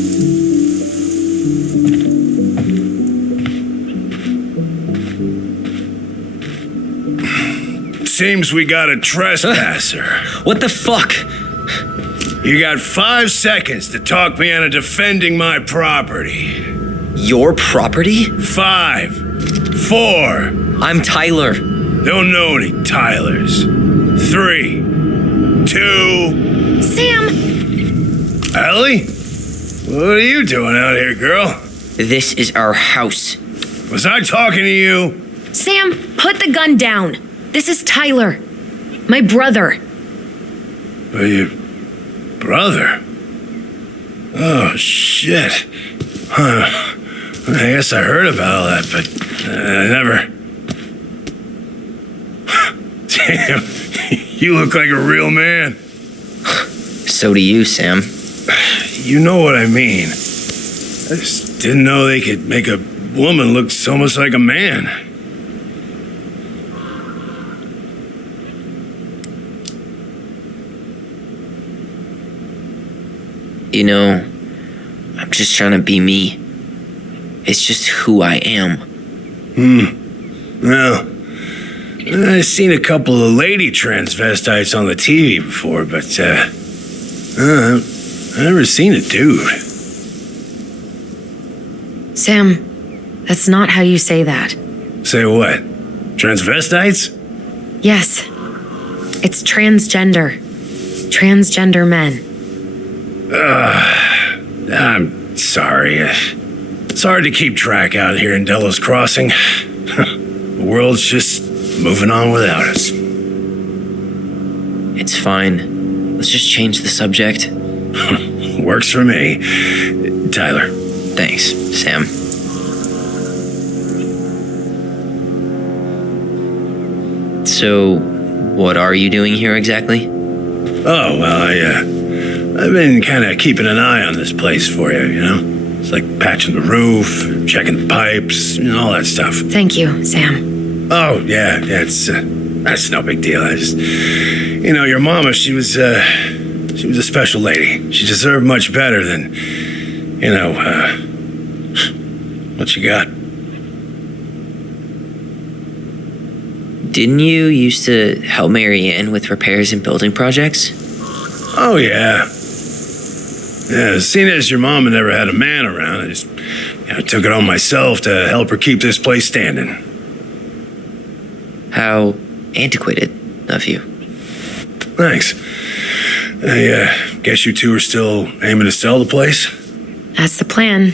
Seems we got a trespasser. What the fuck? You got 5 seconds to talk me into defending my property. Your property? 5, 4. I'm Tyler. Don't know any Tylers. 3, 2. Sam! Ellie? What are you doing out here, girl? This is our house. Was I talking to you? Sam, put the gun down. This is Tyler. My brother. Your brother? Oh, shit. Huh. I guess I heard about all that, but I never... Damn, you look like a real man. So do you, Sam. You know what I mean. I just didn't know they could make a woman look so much like a man. You know, I'm just trying to be me. It's just who I am. Well, I've seen a couple of lady transvestites on the TV before, but I've never seen a dude. Sam, that's not how you say that. Say what? Transvestites? Yes. It's transgender. Transgender men. I'm sorry. It's hard to keep track out here in Delos Crossing. The world's just moving on without us. It's fine. Let's just change the subject. Works for me. Tyler. Thanks, Sam. So, what are you doing here exactly? Oh, well, I've been kind of keeping an eye on this place for you, you know? It's like patching the roof, checking the pipes, all that stuff. Thank you, Sam. Oh, yeah, that's no big deal. I just, your mama, she was a special lady. She deserved much better than, what you got. Didn't you used to help Marianne with repairs and building projects? Oh, yeah. Yeah, seeing as your mama never had a man around, I just took it on myself to help her keep this place standing. How antiquated of you. Thanks. I guess you two are still aiming to sell the place? That's the plan.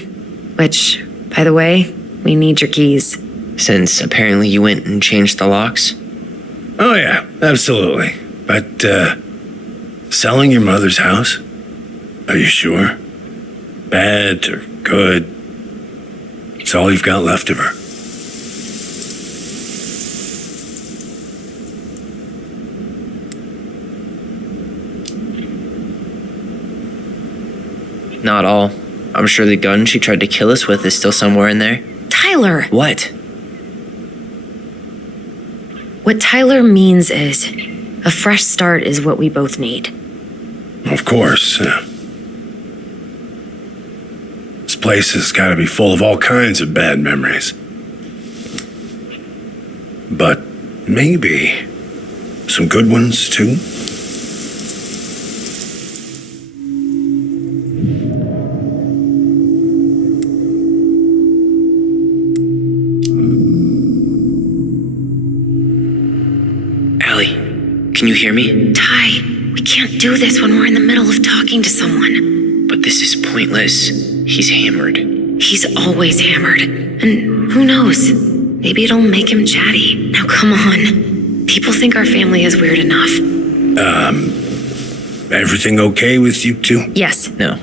Which, by the way, we need your keys. Since apparently you went and changed the locks? Oh, yeah, absolutely. But, selling your mother's house? Are you sure? Bad or good? It's all you've got left of her. Not all. I'm sure the gun she tried to kill us with is still somewhere in there. Tyler! What? What Tyler means is a fresh start is what we both need. Of course. This place has got to be full of all kinds of bad memories. But maybe some good ones, too? Allie, can you hear me? Ty, we can't do this when we're in the middle of talking to someone. But this is pointless. He's hammered. He's always hammered. And who knows? Maybe it'll make him chatty. Now come on. People think our family is weird enough. Everything okay with you two? Yes. No.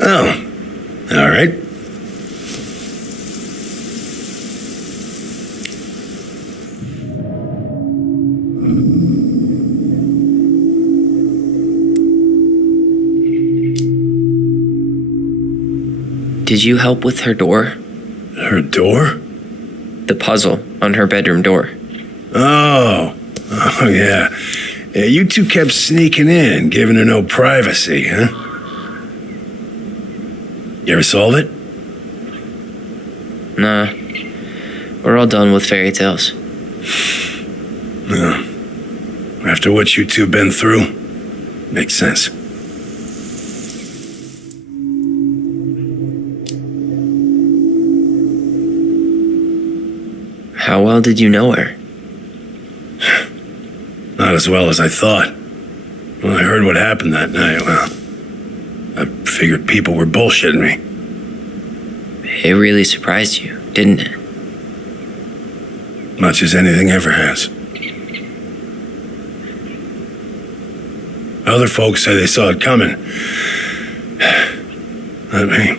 Oh, all right. Did you help with her door? Her door? The puzzle on her bedroom door. Oh, yeah. Yeah, you two kept sneaking in, giving her no privacy, huh? You ever solve it? Nah. We're all done with fairy tales. No. After what you two been through, makes sense. How well did you know her? Not as well as I thought. When I heard what happened that night, well, I figured people were bullshitting me. It really surprised you, didn't it? Much as anything ever has. Other folks say they saw it coming. Not me.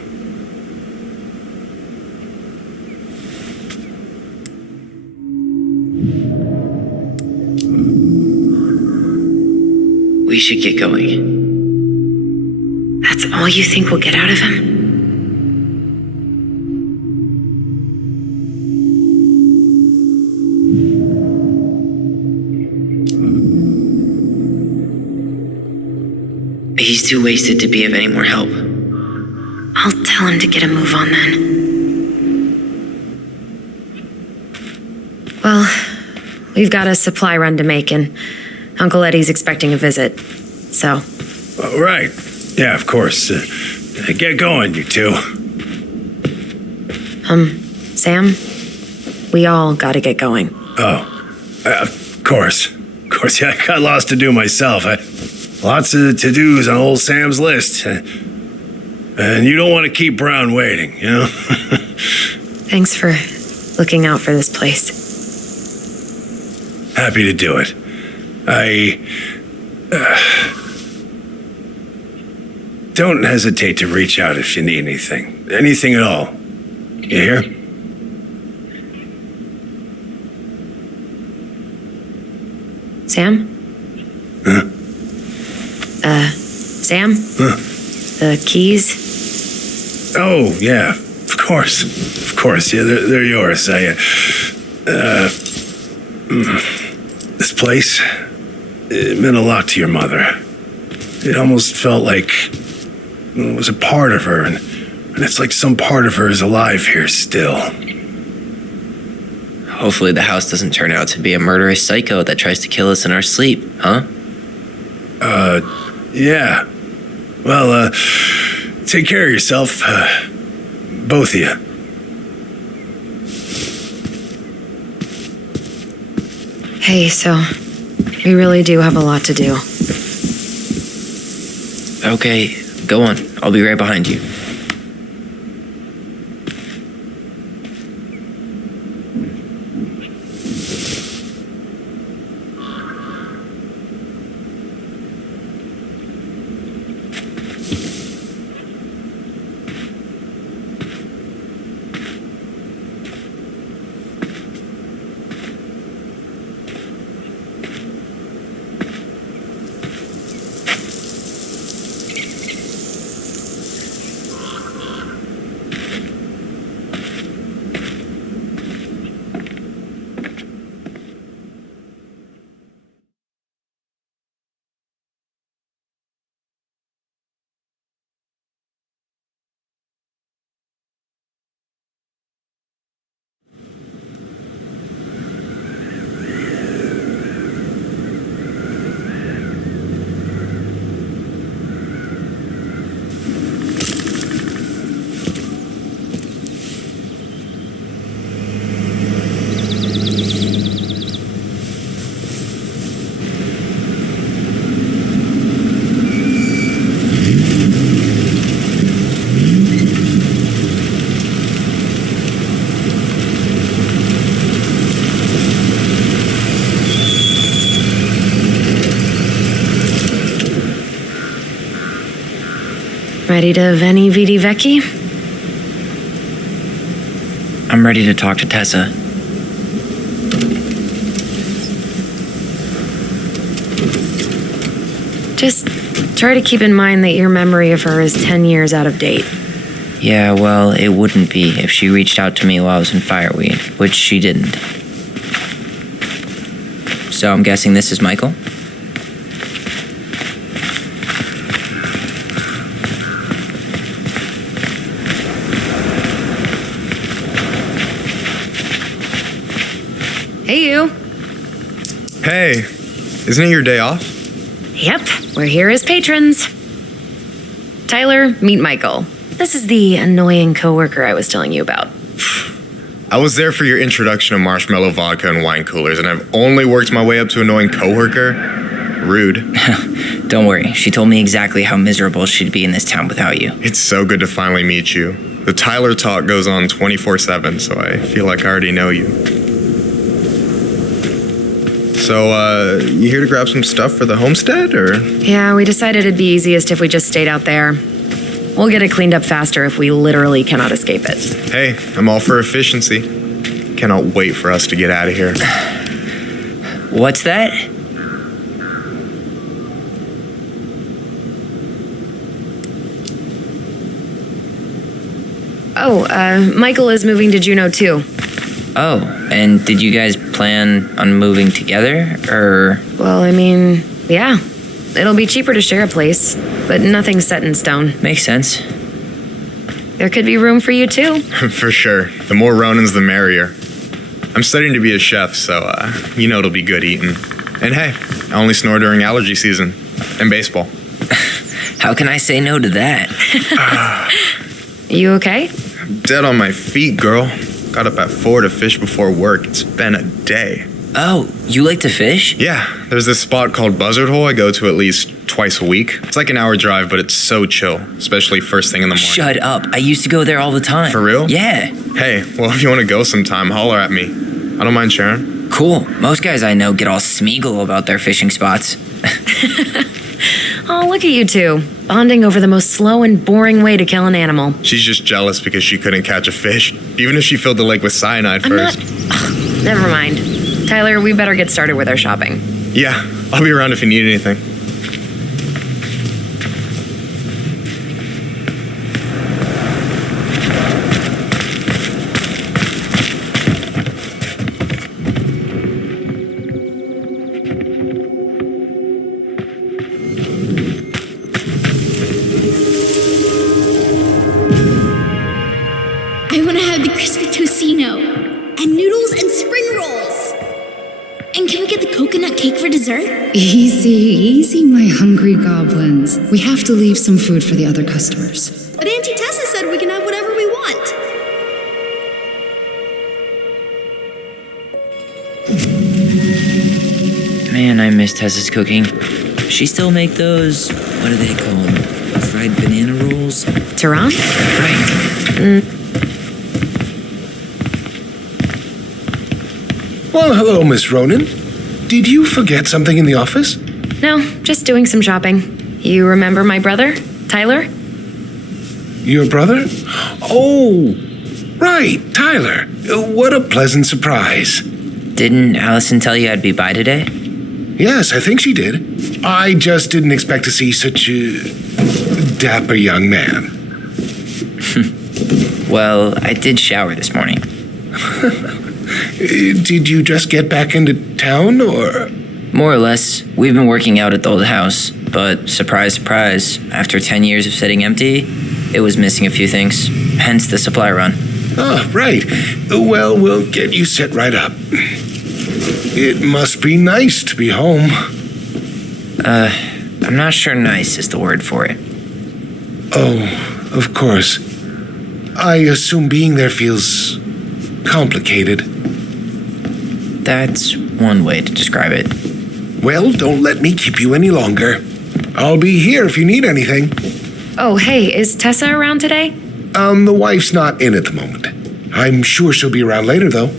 We should get going. That's all you think we'll get out of him? He's too wasted to be of any more help. I'll tell him to get a move on then. Well, we've got a supply run to make, and Uncle Eddie's expecting a visit. So. Oh, right. Yeah, of course. Get going, you two. Sam? We all gotta get going. Oh, of course. Of course, yeah, I got lots to do myself. Lots of to-dos on old Sam's list. And you don't want to keep Brown waiting, you know? Thanks for looking out for this place. Happy to do it. Don't hesitate to reach out if you need anything. Anything at all. You hear? Sam? Huh? Sam? Huh? The keys? Oh, yeah. Of course. Of course. Yeah, they're yours. This place, it meant a lot to your mother. It almost felt like it was a part of her, and it's like some part of her is alive here still. Hopefully the house doesn't turn out to be a murderous psycho that tries to kill us in our sleep, huh? Yeah. Well, take care of yourself. Both of you. Hey, so we really do have a lot to do. Okay, go on. I'll be right behind you. Ready to Veni Vidi Vecchi? I'm ready to talk to Tessa. Just try to keep in mind that your memory of her is 10 years out of date. Yeah, well, it wouldn't be if she reached out to me while I was in Fireweed, which she didn't. So I'm guessing this is Michael? Hey, you. Hey, isn't it your day off? Yep, we're here as patrons. Tyler, meet Michael. This is the annoying coworker I was telling you about. I was there for your introduction of marshmallow vodka and wine coolers, and I've only worked my way up to annoying coworker. Rude. Don't worry, she told me exactly how miserable she'd be in this town without you. It's so good to finally meet you. The Tyler talk goes on 24/7, so I feel like I already know you. So, you here to grab some stuff for the homestead, or? Yeah, we decided it'd be easiest if we just stayed out there. We'll get it cleaned up faster if we literally cannot escape it. Hey, I'm all for efficiency. Cannot wait for us to get out of here. What's that? Michael is moving to Juneau too. Oh, and did you guys plan on moving together, or? Well, I mean, yeah. It'll be cheaper to share a place, but nothing's set in stone. Makes sense. There could be room for you too. For sure. The more Ronins, the merrier. I'm studying to be a chef, so, you know it'll be good eating. And hey, I only snore during allergy season. And baseball. How can I say no to that? You okay? Dead on my feet, girl. Got up at 4 to fish before work. It's been a day. Oh, you like to fish? Yeah, there's this spot called Buzzard Hole I go to at least twice a week. It's like an hour drive, but it's so chill, especially first thing in the morning. Shut up. I used to go there all the time. For real? Yeah. Hey, well, if you want to go sometime, holler at me. I don't mind sharing. Cool. Most guys I know get all Smeagol about their fishing spots. Oh, look at you two. Bonding over the most slow and boring way to kill an animal. She's just jealous because she couldn't catch a fish, even if she filled the lake with cyanide first. Ugh, never mind. Tyler, we better get started with our shopping. Yeah, I'll be around if you need anything. I want to have the crispy tocino and noodles and spring rolls. And can we get the coconut cake for dessert? Easy, easy, my hungry goblins. We have to leave some food for the other customers. But Auntie Tessa said we can have whatever we want. Man, I miss Tessa's cooking. She still make those, what do they call them? Fried banana rolls? Tehran? Right. Well, hello, Miss Ronan. Did you forget something in the office? No, just doing some shopping. You remember my brother, Tyler? Your brother? Oh, right, Tyler. What a pleasant surprise. Didn't Allison tell you I'd be by today? Yes, I think she did. I just didn't expect to see such a dapper young man. Well, I did shower this morning. Did you just get back into town, or? More or less. We've been working out at the old house, but surprise, surprise, after 10 years of sitting empty, it was missing a few things, hence the supply run. Oh, right. Well, we'll get you set right up. It must be nice to be home. I'm not sure nice is the word for it. Oh, of course. I assume being there feels complicated. That's one way to describe it. Well, don't let me keep you any longer. I'll be here if you need anything. Oh, hey, is Tessa around today? The wife's not in at the moment. I'm sure she'll be around later, though.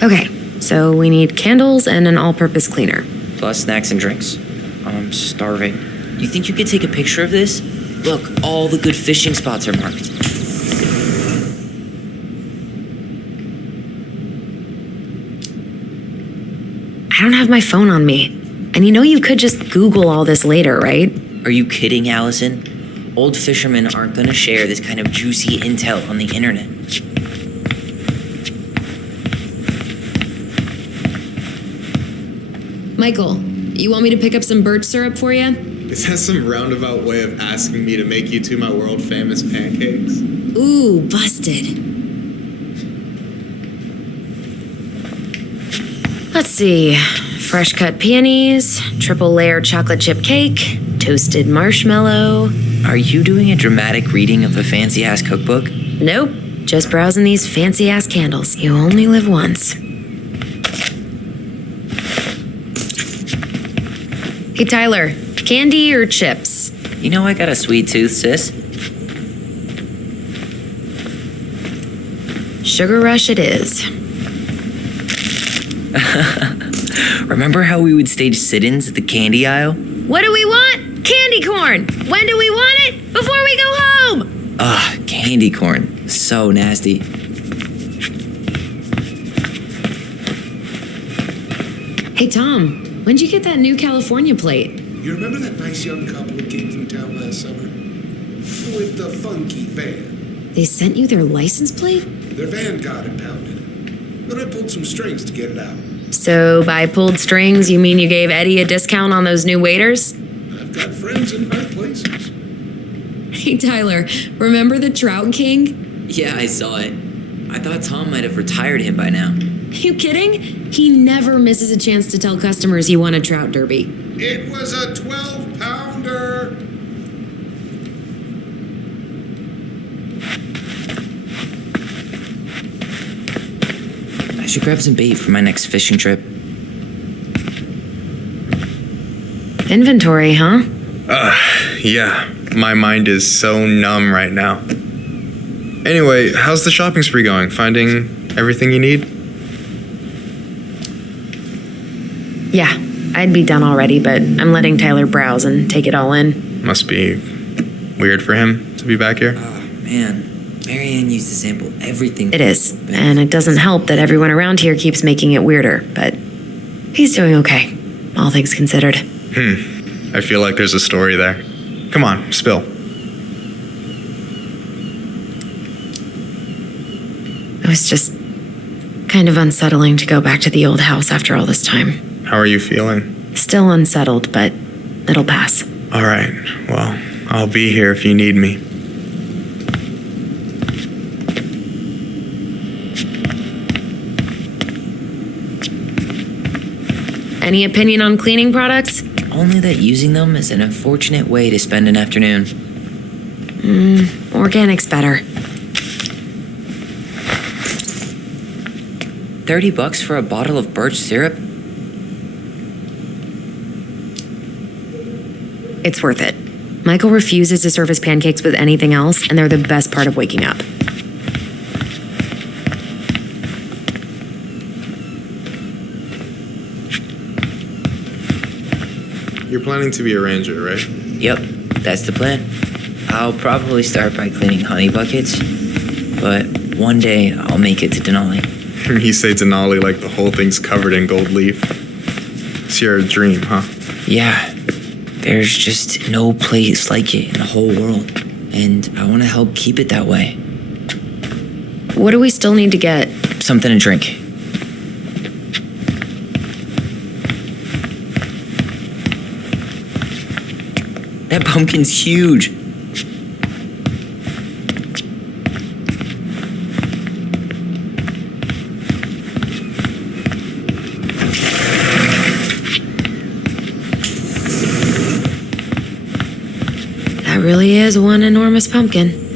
Okay, so we need candles and an all-purpose cleaner. Plus snacks and drinks. I'm starving. You think you could take a picture of this? Look, all the good fishing spots are marked. I don't have my phone on me. And you know you could just Google all this later, right? Are you kidding, Allison? Old fishermen aren't gonna share this kind of juicy intel on the internet. Michael, you want me to pick up some birch syrup for you? Is that some roundabout way of asking me to make you two my world famous pancakes? Ooh, busted. Let's see. Fresh cut peonies, triple layer chocolate chip cake, toasted marshmallow. Are you doing a dramatic reading of a fancy ass cookbook? Nope. Just browsing these fancy ass candles. You only live once. Hey, Tyler, candy or chips? You know I got a sweet tooth, sis. Sugar rush it is. Remember how we would stage sit-ins at the candy aisle? What do we want? Candy corn! When do we want it? Before we go home! Ugh, candy corn. So nasty. Hey, Tom, when'd you get that new California plate? You remember that nice young couple who came through town last summer? With the funky van. They sent you their license plate? Their van got impounded. Then I pulled some strings to get it out. So by pulled strings, you mean you gave Eddie a discount on those new waiters? I've got friends in high places. Hey, Tyler, remember the Trout King? Yeah, I saw it. I thought Tom might have retired him by now. You kidding? He never misses a chance to tell customers he won a trout derby. It was a 12-pounder. I should grab some bait for my next fishing trip. Inventory, huh? Yeah. My mind is so numb right now. Anyway, how's the shopping spree going? Finding everything you need? Yeah, I'd be done already, but I'm letting Tyler browse and take it all in. Must be weird for him to be back here. Oh, man. Marianne used to sample everything. It is, and it doesn't help that everyone around here keeps making it weirder, but he's doing okay, all things considered. I feel like there's a story there. Come on, spill. It was just kind of unsettling to go back to the old house after all this time. How are you feeling? Still unsettled, but it'll pass. All right, well, I'll be here if you need me. Any opinion on cleaning products? Only that using them is an unfortunate way to spend an afternoon. Organic's better. $30 for a bottle of birch syrup? It's worth it. Michael refuses to serve his pancakes with anything else, and they're the best part of waking up. You're planning to be a ranger, right? Yep, that's the plan. I'll probably start by cleaning honey buckets, but one day I'll make it to Denali. You say Denali like the whole thing's covered in gold leaf. It's your dream, huh? Yeah, there's just no place like it in the whole world, and I want to help keep it that way. What do we still need to get? Something to drink. That pumpkin's huge. That really is one enormous pumpkin.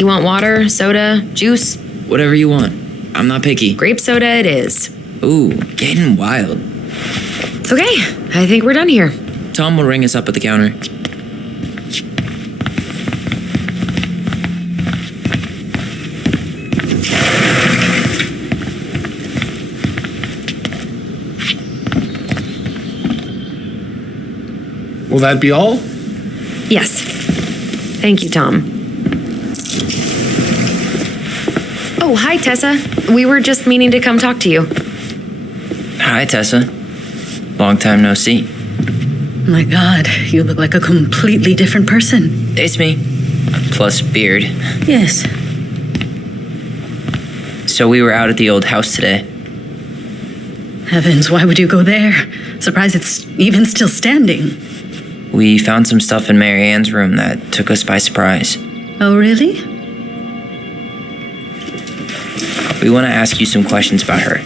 You want water, soda, juice? Whatever you want. I'm not picky. Grape soda it is. Ooh, getting wild. Okay, I think we're done here. Tom will ring us up at the counter. Will that be all? Yes. Thank you, Tom. Oh, hi, Tessa. We were just meaning to come talk to you. Hi, Tessa. Long time no see. My God, you look like a completely different person. It's me. Plus beard. Yes. So we were out at the old house today. Heavens, why would you go there? Surprised it's even still standing. We found some stuff in Mary Ann's room that took us by surprise. Oh, really? We want to ask you some questions about her.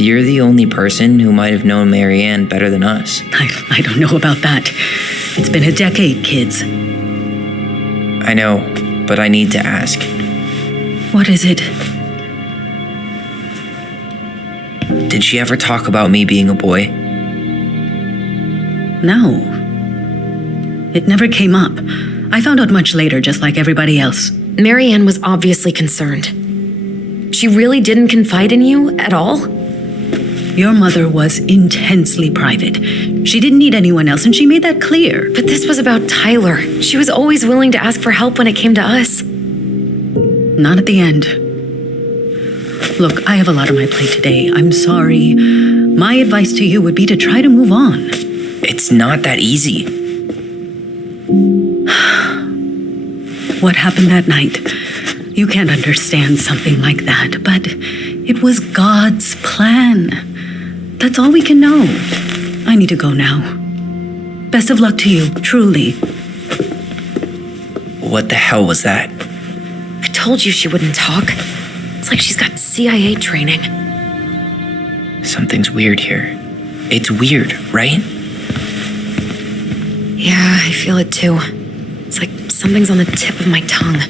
You're the only person who might have known Mary Ann better than us. I don't know about that. It's been a decade, kids. I know, but I need to ask. What is it? Did she ever talk about me being a boy? No. It never came up. I found out much later, just like everybody else. Mary Ann was obviously concerned. She really didn't confide in you at all? Your mother was intensely private. She didn't need anyone else, and she made that clear. But this was about Tyler. She was always willing to ask for help when it came to us. Not at the end. Look, I have a lot on my plate today. I'm sorry. My advice to you would be to try to move on. It's not that easy. What happened that night? You can't understand something like that, but it was God's plan. That's all we can know. I need to go now. Best of luck to you, truly. What the hell was that? I told you she wouldn't talk. It's like she's got CIA training. Something's weird here. It's weird, right? Yeah, I feel it too. It's like something's on the tip of my tongue.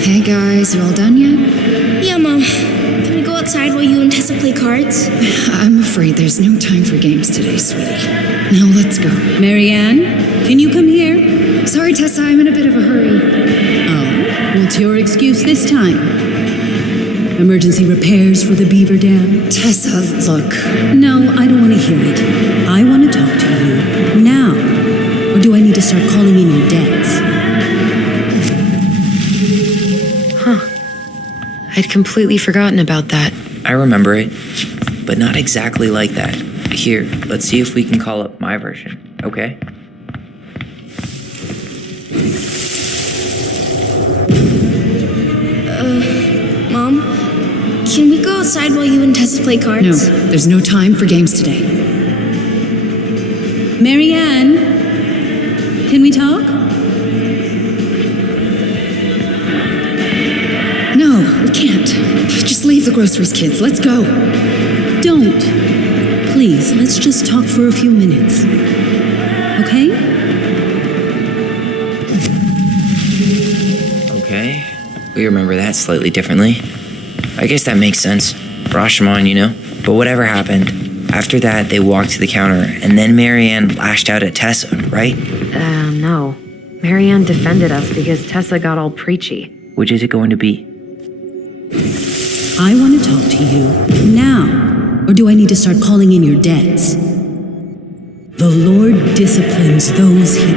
Hey guys, you all done yet? Yeah, Mom. Can we go outside while you and Tessa play cards? I'm afraid there's no time for games today, sweetie. Now let's go. Mary Ann, can you come here? Sorry, Tessa, I'm in a bit of a hurry. Oh, what's your excuse this time? Emergency repairs for the beaver dam? Tessa, look. No, I don't want to hear it. I want to talk to you now. Or do I need to start calling in your debts? I'd completely forgotten about that. I remember it, but not exactly like that. Here, let's see if we can call up my version, okay? Mom, can we go outside while you and Tessa play No, cards? there's no time for games today. Mary Ann, can we talk? No, we can't. Just leave the groceries, kids. Let's go. Don't. Please, let's just talk for a few minutes. Okay? Okay. We remember that slightly differently. I guess that makes sense. Rashomon, you know? But whatever happened, after that they walked to the counter, and then Mary Ann lashed out at Tessa, right? No. Mary Ann defended us because Tessa got all preachy. Which is it going to be? I want to talk to you now. Or do I need to start calling in your debts? The Lord disciplines those he...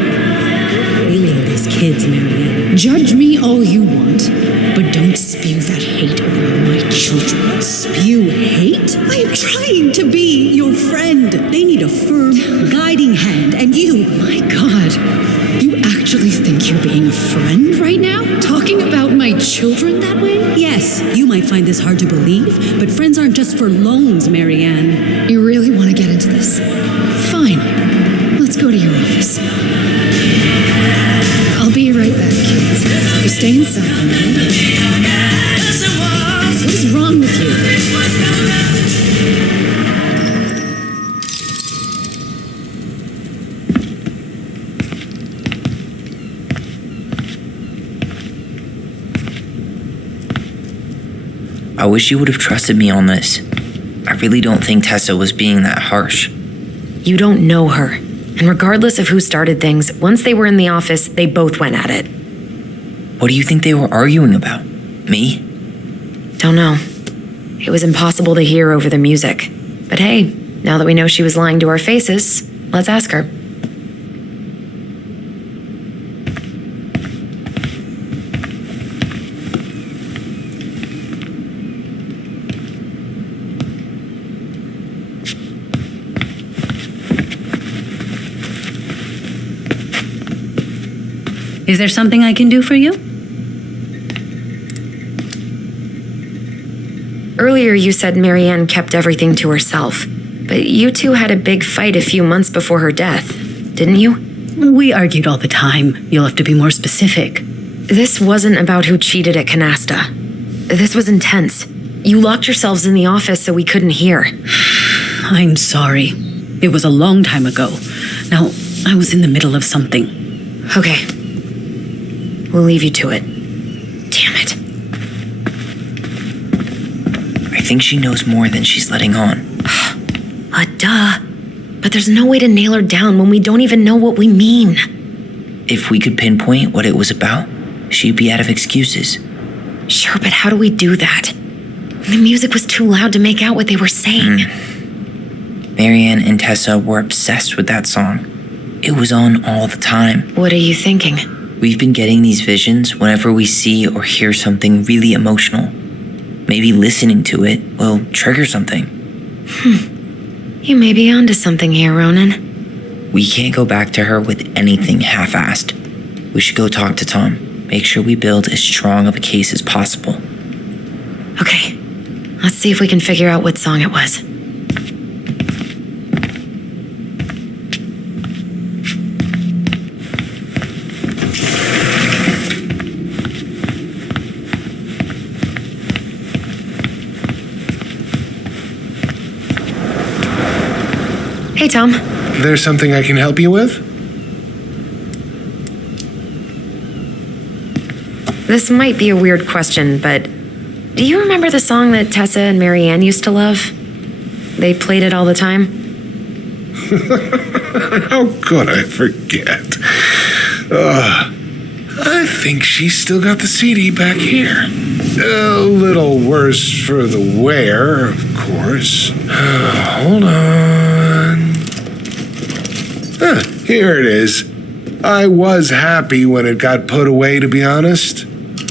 Feeling these kids, Mary Ann. Judge me all you want, but don't spew that hate around my children. Spew hate? I am trying to be your friend. They need a firm, guiding hand, and you, my God. You actually think you're being a friend right now? Talking about my children that way? Yes, you might find this hard to believe, but friends aren't just for loans, Marianne. You really want to get into this? Fine. Let's go to your office. I'll be right back, kids. You stay inside, okay? What is wrong with you? I wish you would have trusted me on this. I really don't think Tessa was being that harsh. You don't know her. And regardless of who started things, once they were in the office, they both went at it. What do you think they were arguing about? Me? Don't know. It was impossible to hear over the music. But hey, now that we know she was lying to our faces, let's ask her. Is there something I can do for you? Earlier you said Marianne kept everything to herself, but you two had a big fight a few months before her death, didn't you? We argued all the time. You'll have to be more specific. This wasn't about who cheated at Canasta. This was intense. You locked yourselves in the office so we couldn't hear. I'm sorry. It was a long time ago. Now, I was in the middle of something. Okay. We'll leave you to it. Damn it. I think she knows more than she's letting on. Duh. But there's no way to nail her down when we don't even know what we mean. If we could pinpoint what it was about, she'd be out of excuses. Sure, but how do we do that? The music was too loud to make out what they were saying. Marianne and Tessa were obsessed with that song. It was on all the time. What are you thinking? We've been getting these visions whenever we see or hear something really emotional. Maybe listening to it will trigger something. You may be onto something here, Ronan. We can't go back to her with anything half-assed. We should go talk to Tom. Make sure we build as strong of a case as possible. Okay. Let's see if we can figure out what song it was. Hey, Tom. There's something I can help you with? This might be a weird question, but do you remember the song that Tessa and Marianne used to love? They played it all the time. How could I forget? I think she's still got the CD back here. A little worse for the wear, of course. Hold on. Here it is. I was happy when it got put away, to be honest.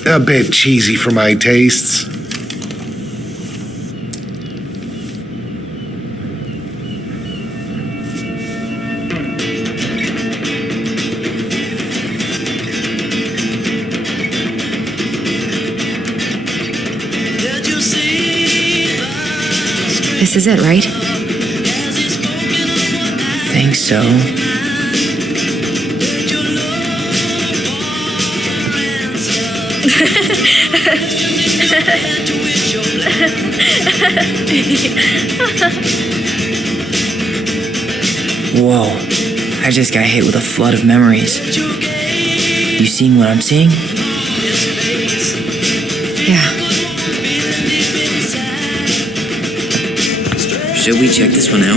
A bit cheesy for my tastes. This is it, right? Think so. Whoa, I just got hit with a flood of memories. You seeing what I'm seeing? Yeah. Should we check this one out?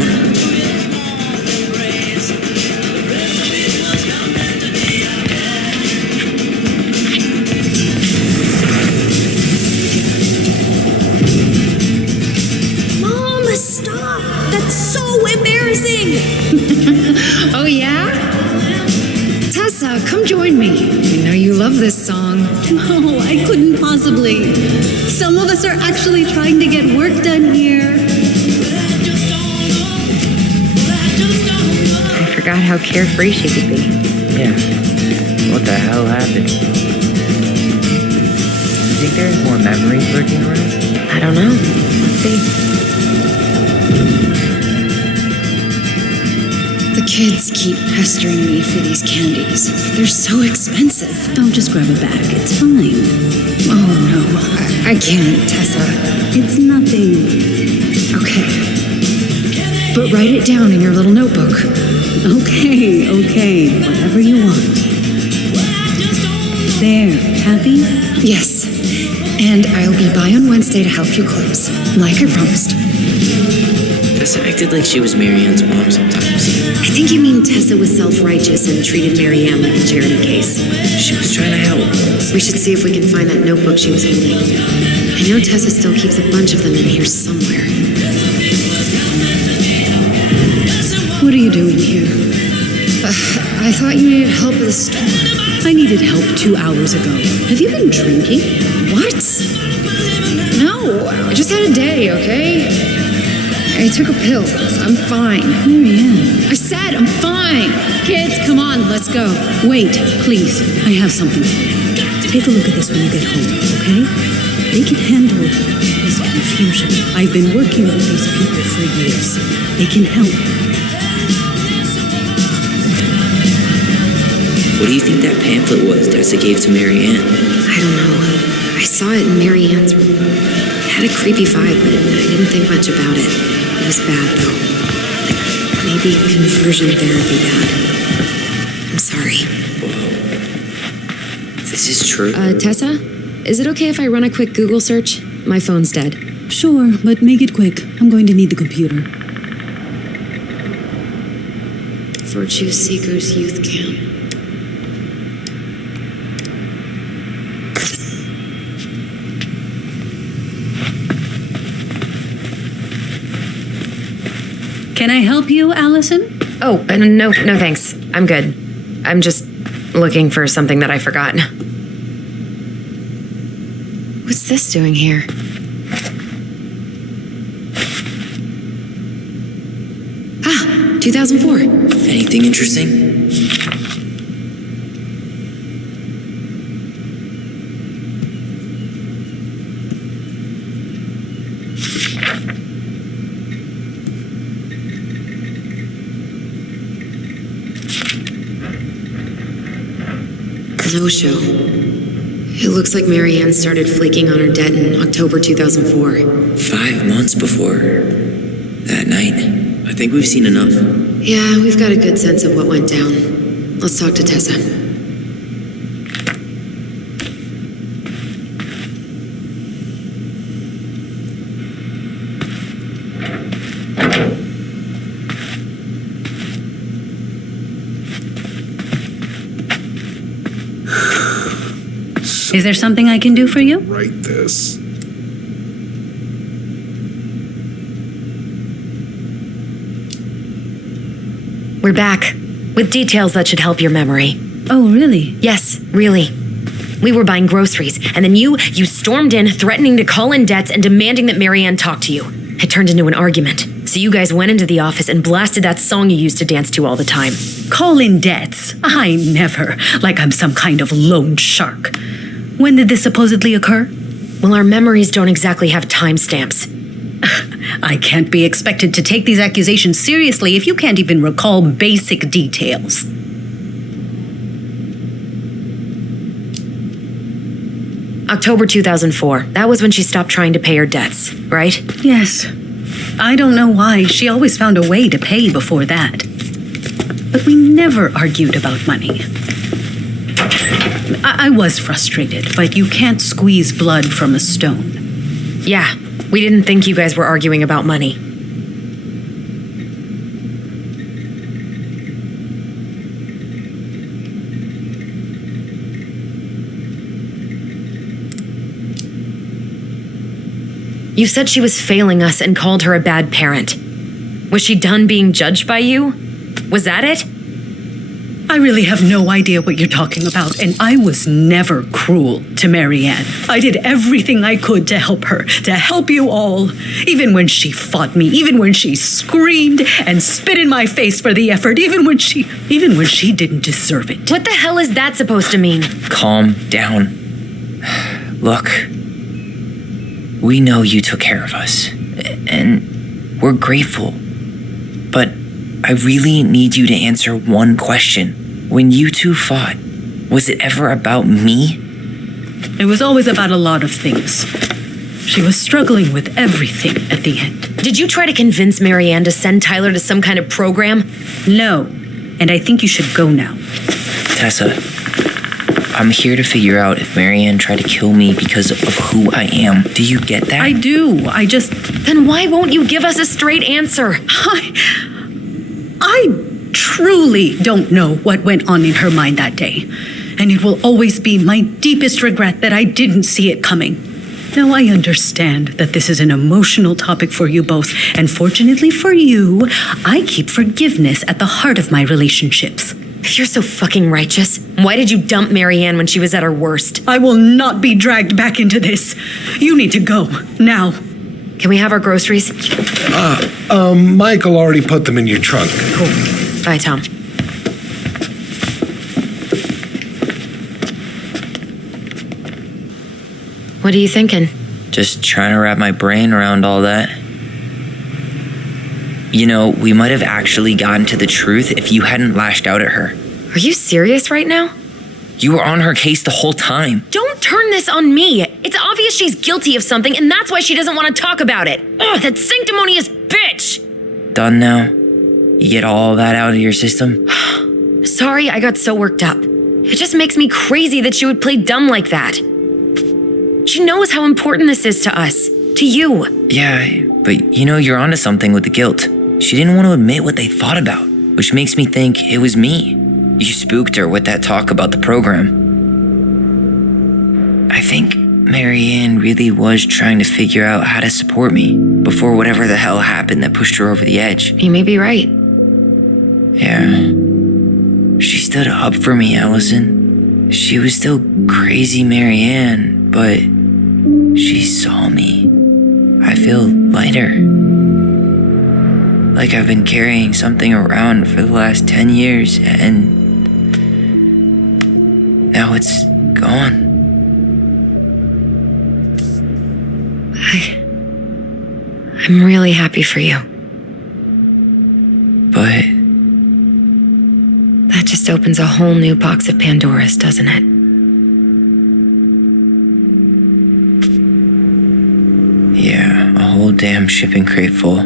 Mom, stop! That's so embarrassing! Oh, yeah? Tessa, Tessa, come join me. I know you love this song. No, I couldn't possibly. Some of us are actually trying to get work done here. I forgot how carefree she could be. Yeah. What the hell happened? You think there's more memories lurking around? I don't know. Let's see. The kids keep pestering me for these candies. They're so expensive. Don't just grab a bag. It's fine. Oh no, I can't, Tessa. It's nothing. Okay. But write it down in your little notebook. Okay. Whatever you want. There, happy? Yes. And I'll be by on Wednesday to help you close, like I promised. Tessa acted like she was Marianne's mom sometimes. I think you mean Tessa was self-righteous and treated Marianne like a charity case. She was trying to help. We should see if we can find that notebook she was holding. I know Tessa still keeps a bunch of them in here somewhere. What are you doing here? I thought you needed help with the store. I needed help 2 hours ago. Have you been drinking? What? No, I just had a day, okay? I took a pill. I'm fine. Marianne. I said I'm fine. Kids, come on, let's go. Wait, please. I have something for you. Take a look at this when you get home, okay? They can handle this confusion. I've been working with these people for years. They can help. What do you think that pamphlet was Tessa gave to Marianne? I don't know. I saw it in Marianne's room. It had a creepy vibe, but I didn't think much about it. It was bad, though. Like, maybe conversion therapy bad. I'm sorry. Whoa. This is true? Tessa? Is it okay if I run a quick Google search? My phone's dead. Sure, but make it quick. I'm going to need the computer. Virtue Seekers Youth Camp. Can I help you, Allison? Oh, no thanks. I'm good. I'm just looking for something that I forgot. What's this doing here? Ah, 2004. Anything interesting? No show. It looks like Marianne started flaking on her debt in October 2004. 5 months before that night. I think we've seen enough. Yeah, we've got a good sense of what went down. Let's talk to Tessa. Is there something I can do for you? Write this. We're back, with details that should help your memory. Oh, really? Yes, really. We were buying groceries, and then you stormed in, threatening to call in debts and demanding that Marianne talk to you. It turned into an argument. So you guys went into the office and blasted that song you used to dance to all the time. Call in debts? I never. Like I'm some kind of loan shark. When did this supposedly occur? Well, our memories don't exactly have timestamps. I can't be expected to take these accusations seriously if you can't even recall basic details. October 2004. That was when she stopped trying to pay her debts, right? Yes. I don't know why. She always found a way to pay before that. But we never argued about money. I was frustrated, but you can't squeeze blood from a stone. Yeah, we didn't think you guys were arguing about money. You said she was failing us and called her a bad parent. Was she done being judged by you? Was that it? I really have no idea what you're talking about, and I was never cruel to Marianne. I did everything I could to help her, to help you all. Even when she fought me, even when she screamed and spit in my face for the effort, even when she didn't deserve it. What the hell is that supposed to mean? Calm down. Look, we know you took care of us, and we're grateful. But I really need you to answer one question. When you two fought, was it ever about me? It was always about a lot of things. She was struggling with everything at the end. Did you try to convince Marianne to send Tyler to some kind of program? No, and I think you should go now. Tessa, I'm here to figure out if Marianne tried to kill me because of who I am. Do you get that? I do. Then why won't you give us a straight answer? I truly don't know what went on in her mind that day. And it will always be my deepest regret that I didn't see it coming. Now, I understand that this is an emotional topic for you both, and fortunately for you, I keep forgiveness at the heart of my relationships. If you're so fucking righteous, why did you dump Marianne when she was at her worst? I will not be dragged back into this. You need to go, now. Can we have our groceries? Michael already put them in your trunk. Cool. Bye, Tom. What are you thinking? Just trying to wrap my brain around all that. You know, we might have actually gotten to the truth if you hadn't lashed out at her. Are you serious right now? You were on her case the whole time. Don't turn this on me. It's obvious she's guilty of something, and that's why she doesn't want to talk about it. Ugh, that sanctimonious bitch! Done now? You get all that out of your system? Sorry I got so worked up. It just makes me crazy that she would play dumb like that. She knows how important this is to us. To you. Yeah, but you know, you're onto something with the guilt. She didn't want to admit what they thought about, which makes me think it was me. You spooked her with that talk about the program. I think Marianne really was trying to figure out how to support me before whatever the hell happened that pushed her over the edge. You may be right. Yeah. She stood up for me, Allison. She was still crazy Marianne, but she saw me. I feel lighter. Like I've been carrying something around for the last 10 years, and now it's gone. I'm really happy for you. But that just opens a whole new box of Pandora's, doesn't it? yeah, a whole damn shipping crate full.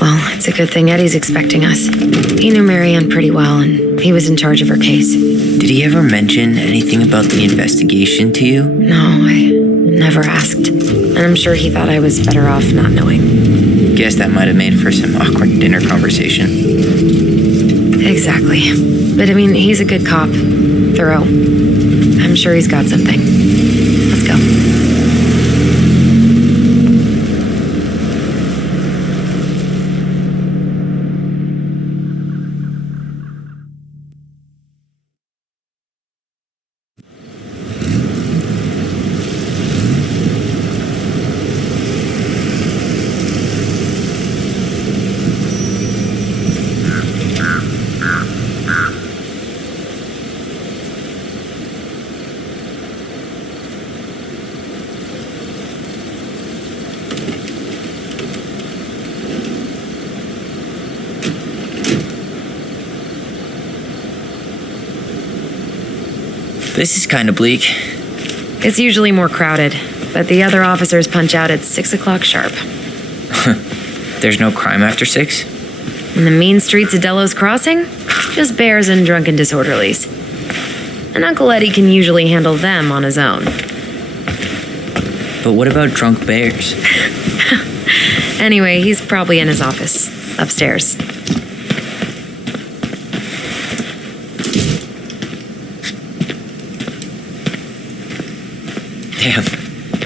Well, it's a good thing Eddie's expecting us. He knew Marianne pretty well, and he was in charge of her case. Did he ever mention anything about the investigation to you? No, I never asked. And I'm sure he thought I was better off not knowing. Guess that might have made for some awkward dinner conversation. Exactly. But I mean, he's a good cop. Thorough. I'm sure he's got something. Let's go. This is kind of bleak. It's usually more crowded, but the other officers punch out at 6 o'clock sharp. There's no crime after 6? In the mean streets of Delos Crossing, just bears and drunken disorderlies. And Uncle Eddie can usually handle them on his own. But what about drunk bears? Anyway, he's probably in his office, upstairs. Damn,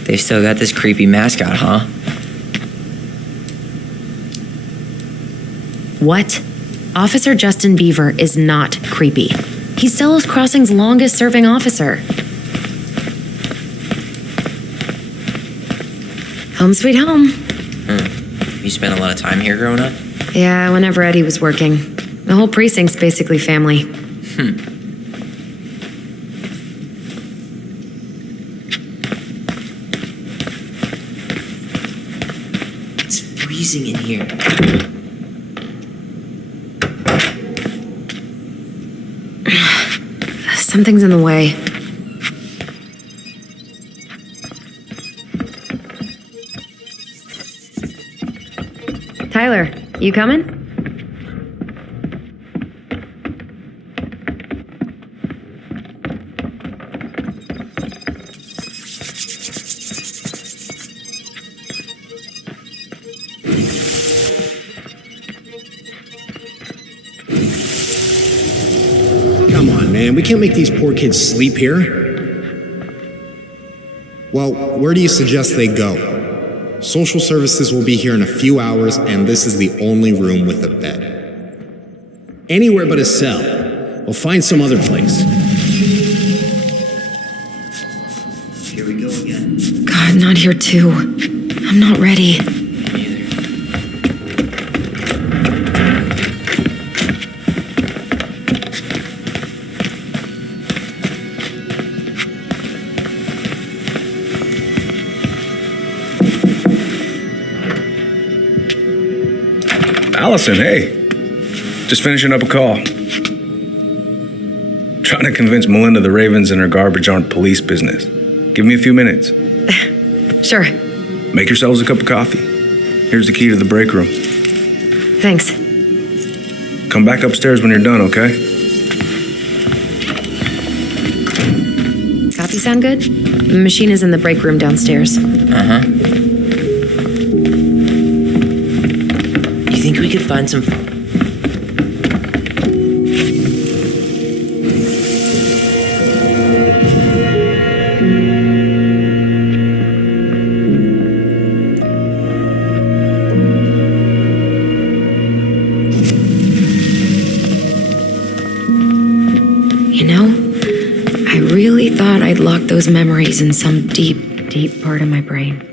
they've still got this creepy mascot, huh? What? Officer Justin Beaver is not creepy. He's Delos Crossing's longest serving officer. Home sweet home. You spent a lot of time here growing up? Yeah, whenever Eddie was working. The whole precinct's basically family. It's freezing in here. Something's in the way. Tyler, you coming? Come on, man. We can't make these poor kids sleep here. Well, where do you suggest they go? Social services will be here in a few hours, and this is the only room with a bed. Anywhere but a cell. We'll find some other place. Here we go again. God, not here too. I'm not ready. Allison, hey. Just finishing up a call. Trying to convince Melinda the Ravens and her garbage aren't police business. Give me a few minutes. Sure. Make yourselves a cup of coffee. Here's the key to the break room. Thanks. Come back upstairs when you're done, okay? Coffee sound good? The machine is in the break room downstairs. Uh-huh. You think we could find some... You know, I really thought I'd locked those memories in some deep, deep part of my brain.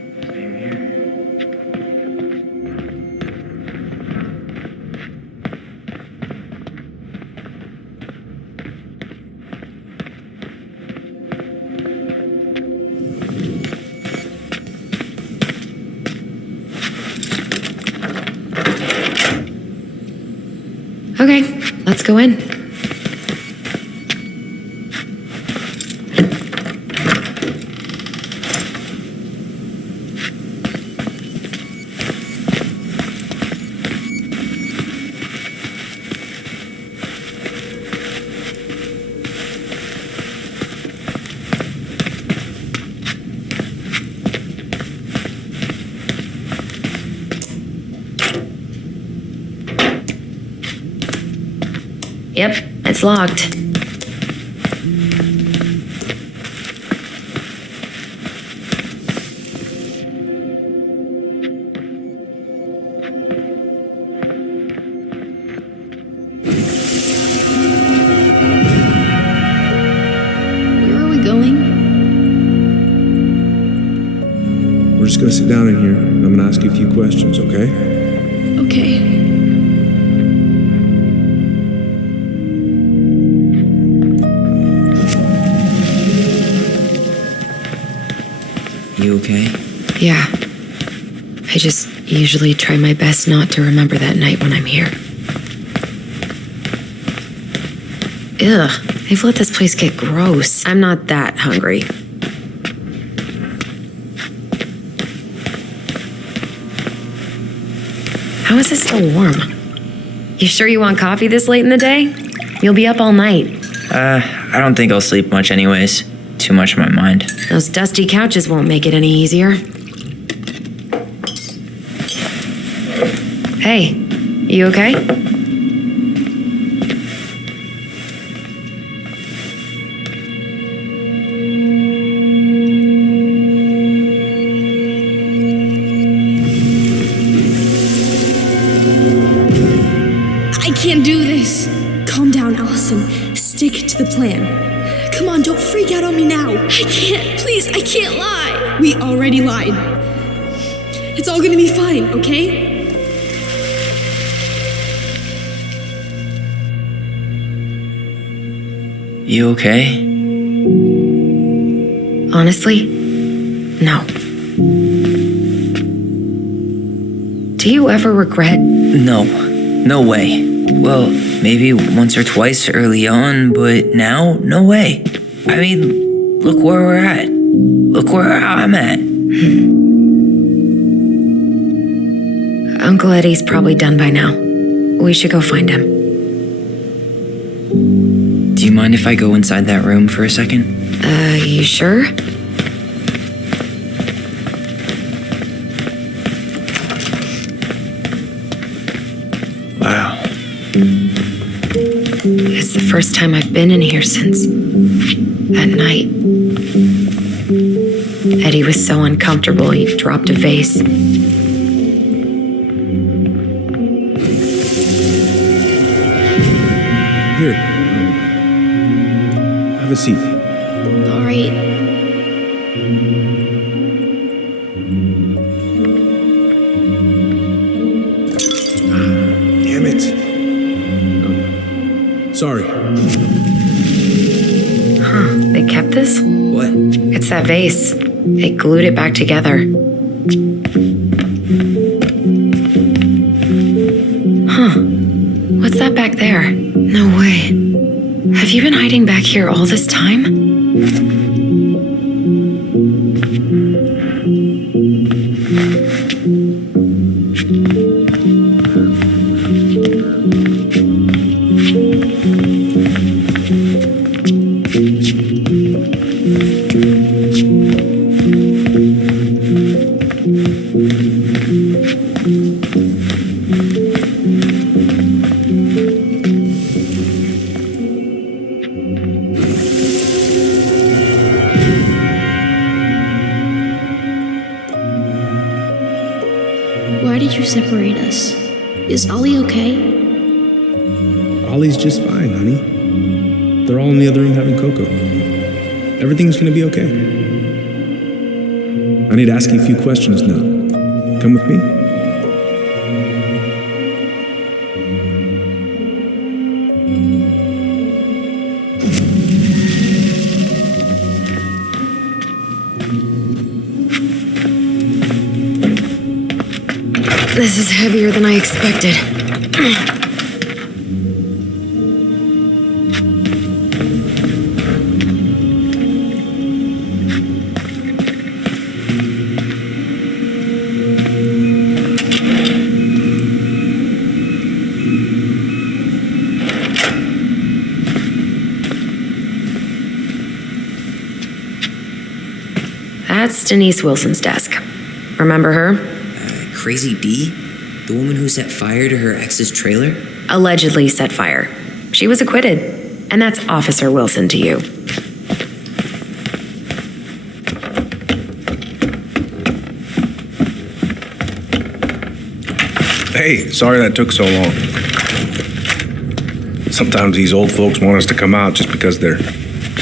Okay, let's go in. Yep, it's locked. Where are we going? We're just gonna sit down in here, and I'm gonna ask you a few questions, okay? Okay. You okay? Yeah. I just usually try my best not to remember that night when I'm here. Ugh, they've let this place get gross. I'm not that hungry. How is it still warm? You sure you want coffee this late in the day? You'll be up all night. I don't think I'll sleep much anyways. Too much on my mind. Those dusty couches won't make it any easier. Hey, you okay? can't do this. Calm down, Allison. Stick to the plan. Come on, don't freak out on me now. I can't. Please, I can't lie. We already lied. It's all gonna be fine, okay? You okay? Honestly, no. Do you ever regret? No. No way. Well, maybe once or twice early on, but now, no way. I mean, look where we're at. Look where I'm at. Uncle Eddie's probably done by now. We should go find him. Do you mind if I go inside that room for a second? You sure? Wow. It's the first time I've been in here since that night. Eddie was so uncomfortable he dropped a vase. Here. Have a seat. All right. Damn it. Sorry. They kept this? What? It's that vase. They glued it back together. Huh. What's that back there? No way. Have you been hiding back here all this time? Why did you separate us? Is Ollie okay? Ollie's just fine, honey. They're all in the other room having cocoa. Everything's gonna be okay. I need to ask you a few questions now. Come with me? This is heavier than I expected. That's Denise Wilson's desk. Remember her? Crazy Bee? The woman who set fire to her ex's trailer? Allegedly set fire. She was acquitted. And that's Officer Wilson to you. Hey, sorry that took so long. Sometimes these old folks want us to come out just because they're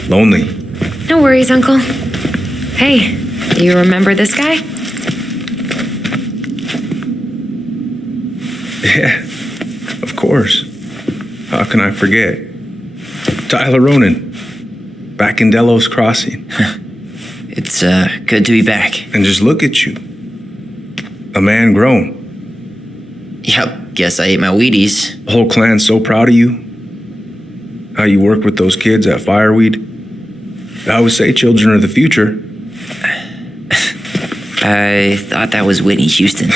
lonely. No worries, Uncle. Hey, do you remember this guy? Yeah, of course. How can I forget? Tyler Ronan, back in Delos Crossing. It's good to be back. And just look at you. A man grown. Yep, guess I ate my Wheaties. The whole clan's so proud of you. How you work with those kids at Fireweed. I always say children are the future. I thought that was Whitney Houston.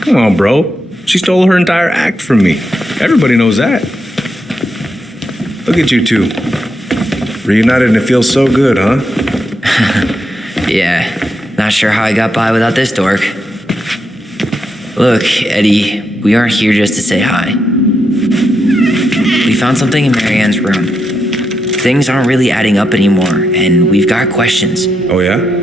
Come on, bro. She stole her entire act from me. Everybody knows that. Look at you two. Reunited and it feels so good, huh? Yeah, not sure how I got by without this dork. Look, Eddie, we aren't here just to say hi. We found something in Marianne's room. Things aren't really adding up anymore, and we've got questions. Oh, yeah?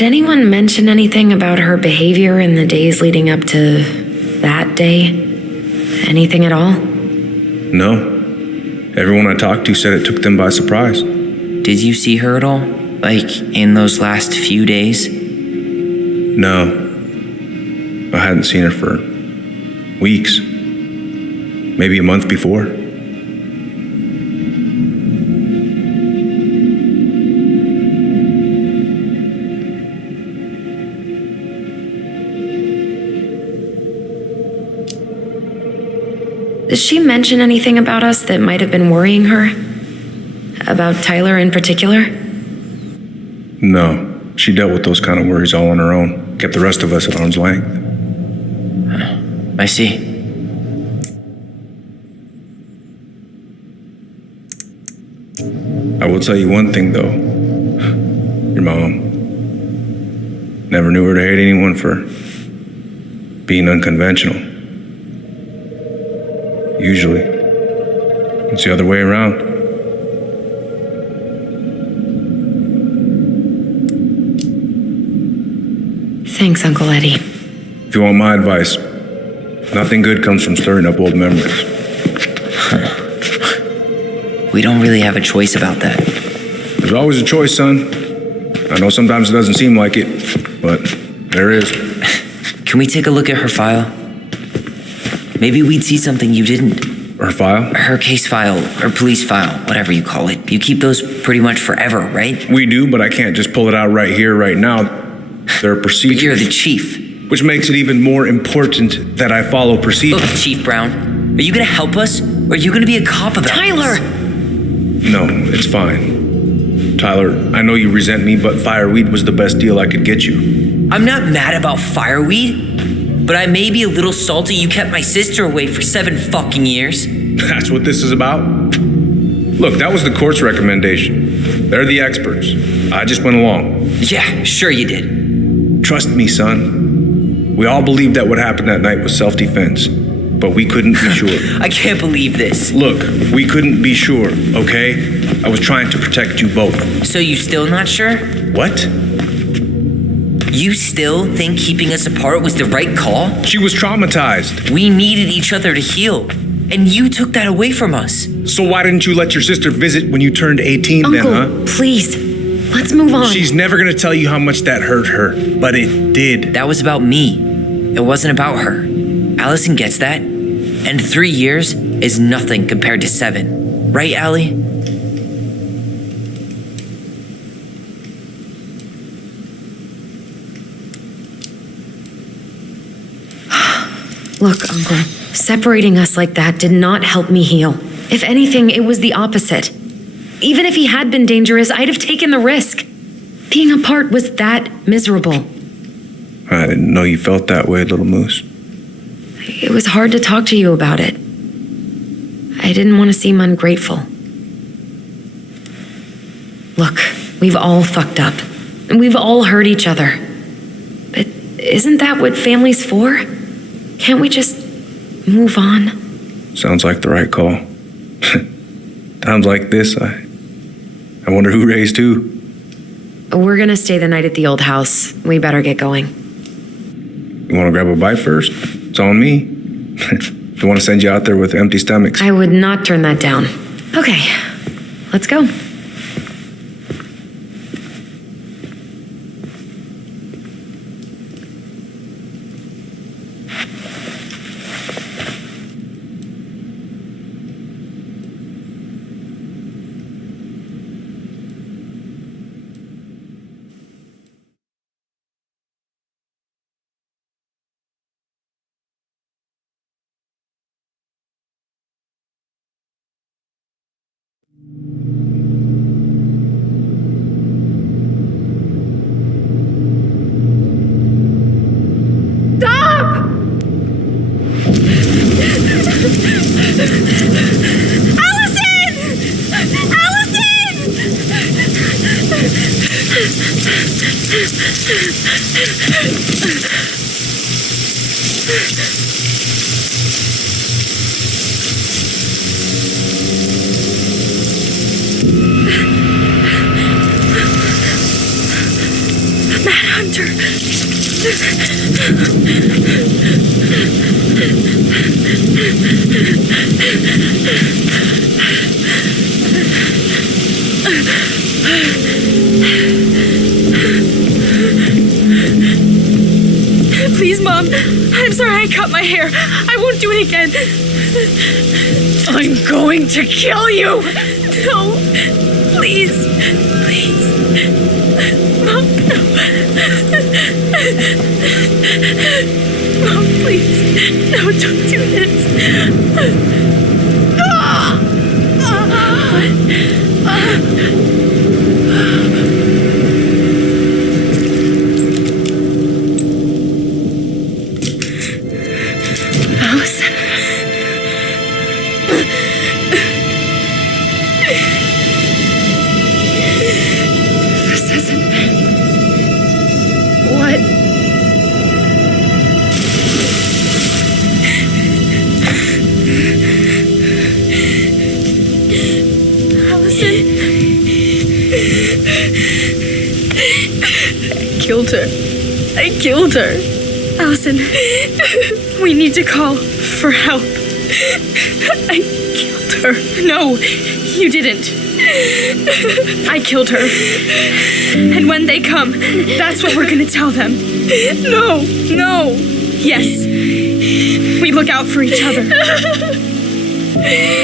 Did anyone mention anything about her behavior in the days leading up to that day? Anything at all? No. Everyone I talked to said it took them by surprise. Did you see her at all? Like, in those last few days? No. I hadn't seen her for weeks. Maybe a month before. Did she mention anything about us that might have been worrying her? About Tyler in particular? No. She dealt with those kind of worries all on her own. Kept the rest of us at arm's length. I see. I will tell you one thing, though. Your mom. Never knew her to hate anyone for being unconventional. Usually, it's the other way around. Thanks, Uncle Eddie. If you want my advice, nothing good comes from stirring up old memories. We don't really have a choice about that. There's always a choice, son. I know sometimes it doesn't seem like it, but there is. Can we take a look at her file? Maybe we'd see something you didn't. Her file? Her case file, or police file, whatever you call it. You keep those pretty much forever, right? We do, but I can't just pull it out right here, right now. There are procedures. But you're the chief. Which makes it even more important that I follow procedures. Look, Chief Brown, are you gonna help us? Or are you gonna be a cop about Tyler! this? No, it's fine. Tyler, I know you resent me, but fireweed was the best deal I could get you. I'm not mad about fireweed, but I may be a little salty you kept my sister away for 7 fucking years. That's what this is about? Look, that was the court's recommendation. They're the experts. I just went along. Yeah, sure you did. Trust me, son. We all believed that what happened that night was self-defense, but we couldn't be sure. I can't believe this. Look, we couldn't be sure, okay? I was trying to protect you both. So you still not sure? What? You still think keeping us apart was the right call? She was traumatized. We needed each other to heal, and you took that away from us. So why didn't you let your sister visit when you turned 18 Uncle, then, huh? Please, let's move on. She's never gonna tell you how much that hurt her, but it did. That was about me. It wasn't about her. Allison gets that. And 3 years is nothing compared to 7. Right, Allie? Look, Uncle, separating us like that did not help me heal. If anything, it was the opposite. Even if he had been dangerous, I'd have taken the risk. Being apart was that miserable. I didn't know you felt that way, little moose. It was hard to talk to you about it. I didn't want to seem ungrateful. Look, we've all fucked up. And we've all hurt each other. But isn't that what family's for? Can't we just move on? Sounds like the right call. Times like this, I wonder who raised who. We're gonna stay the night at the old house. We better get going. You want to grab a bite first? It's on me. Don't want to send you out there with empty stomachs. I would not turn that down. Okay, let's go. Please, Mom. I'm sorry I cut my hair. I won't do it again. I'm going to kill you. No. Please. Please. Mom, no. Mom, please. No, don't do this. Allison. This isn't... What? Allison. I killed her. Allison, we need to call for help. I killed her. No, you didn't. I killed her. And when they come, that's what we're gonna tell them. No. Yes. We look out for each other.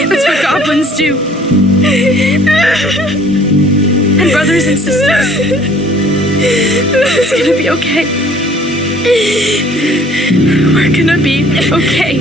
That's what goblins do. And brothers and sisters. It's gonna be okay. We're gonna be okay.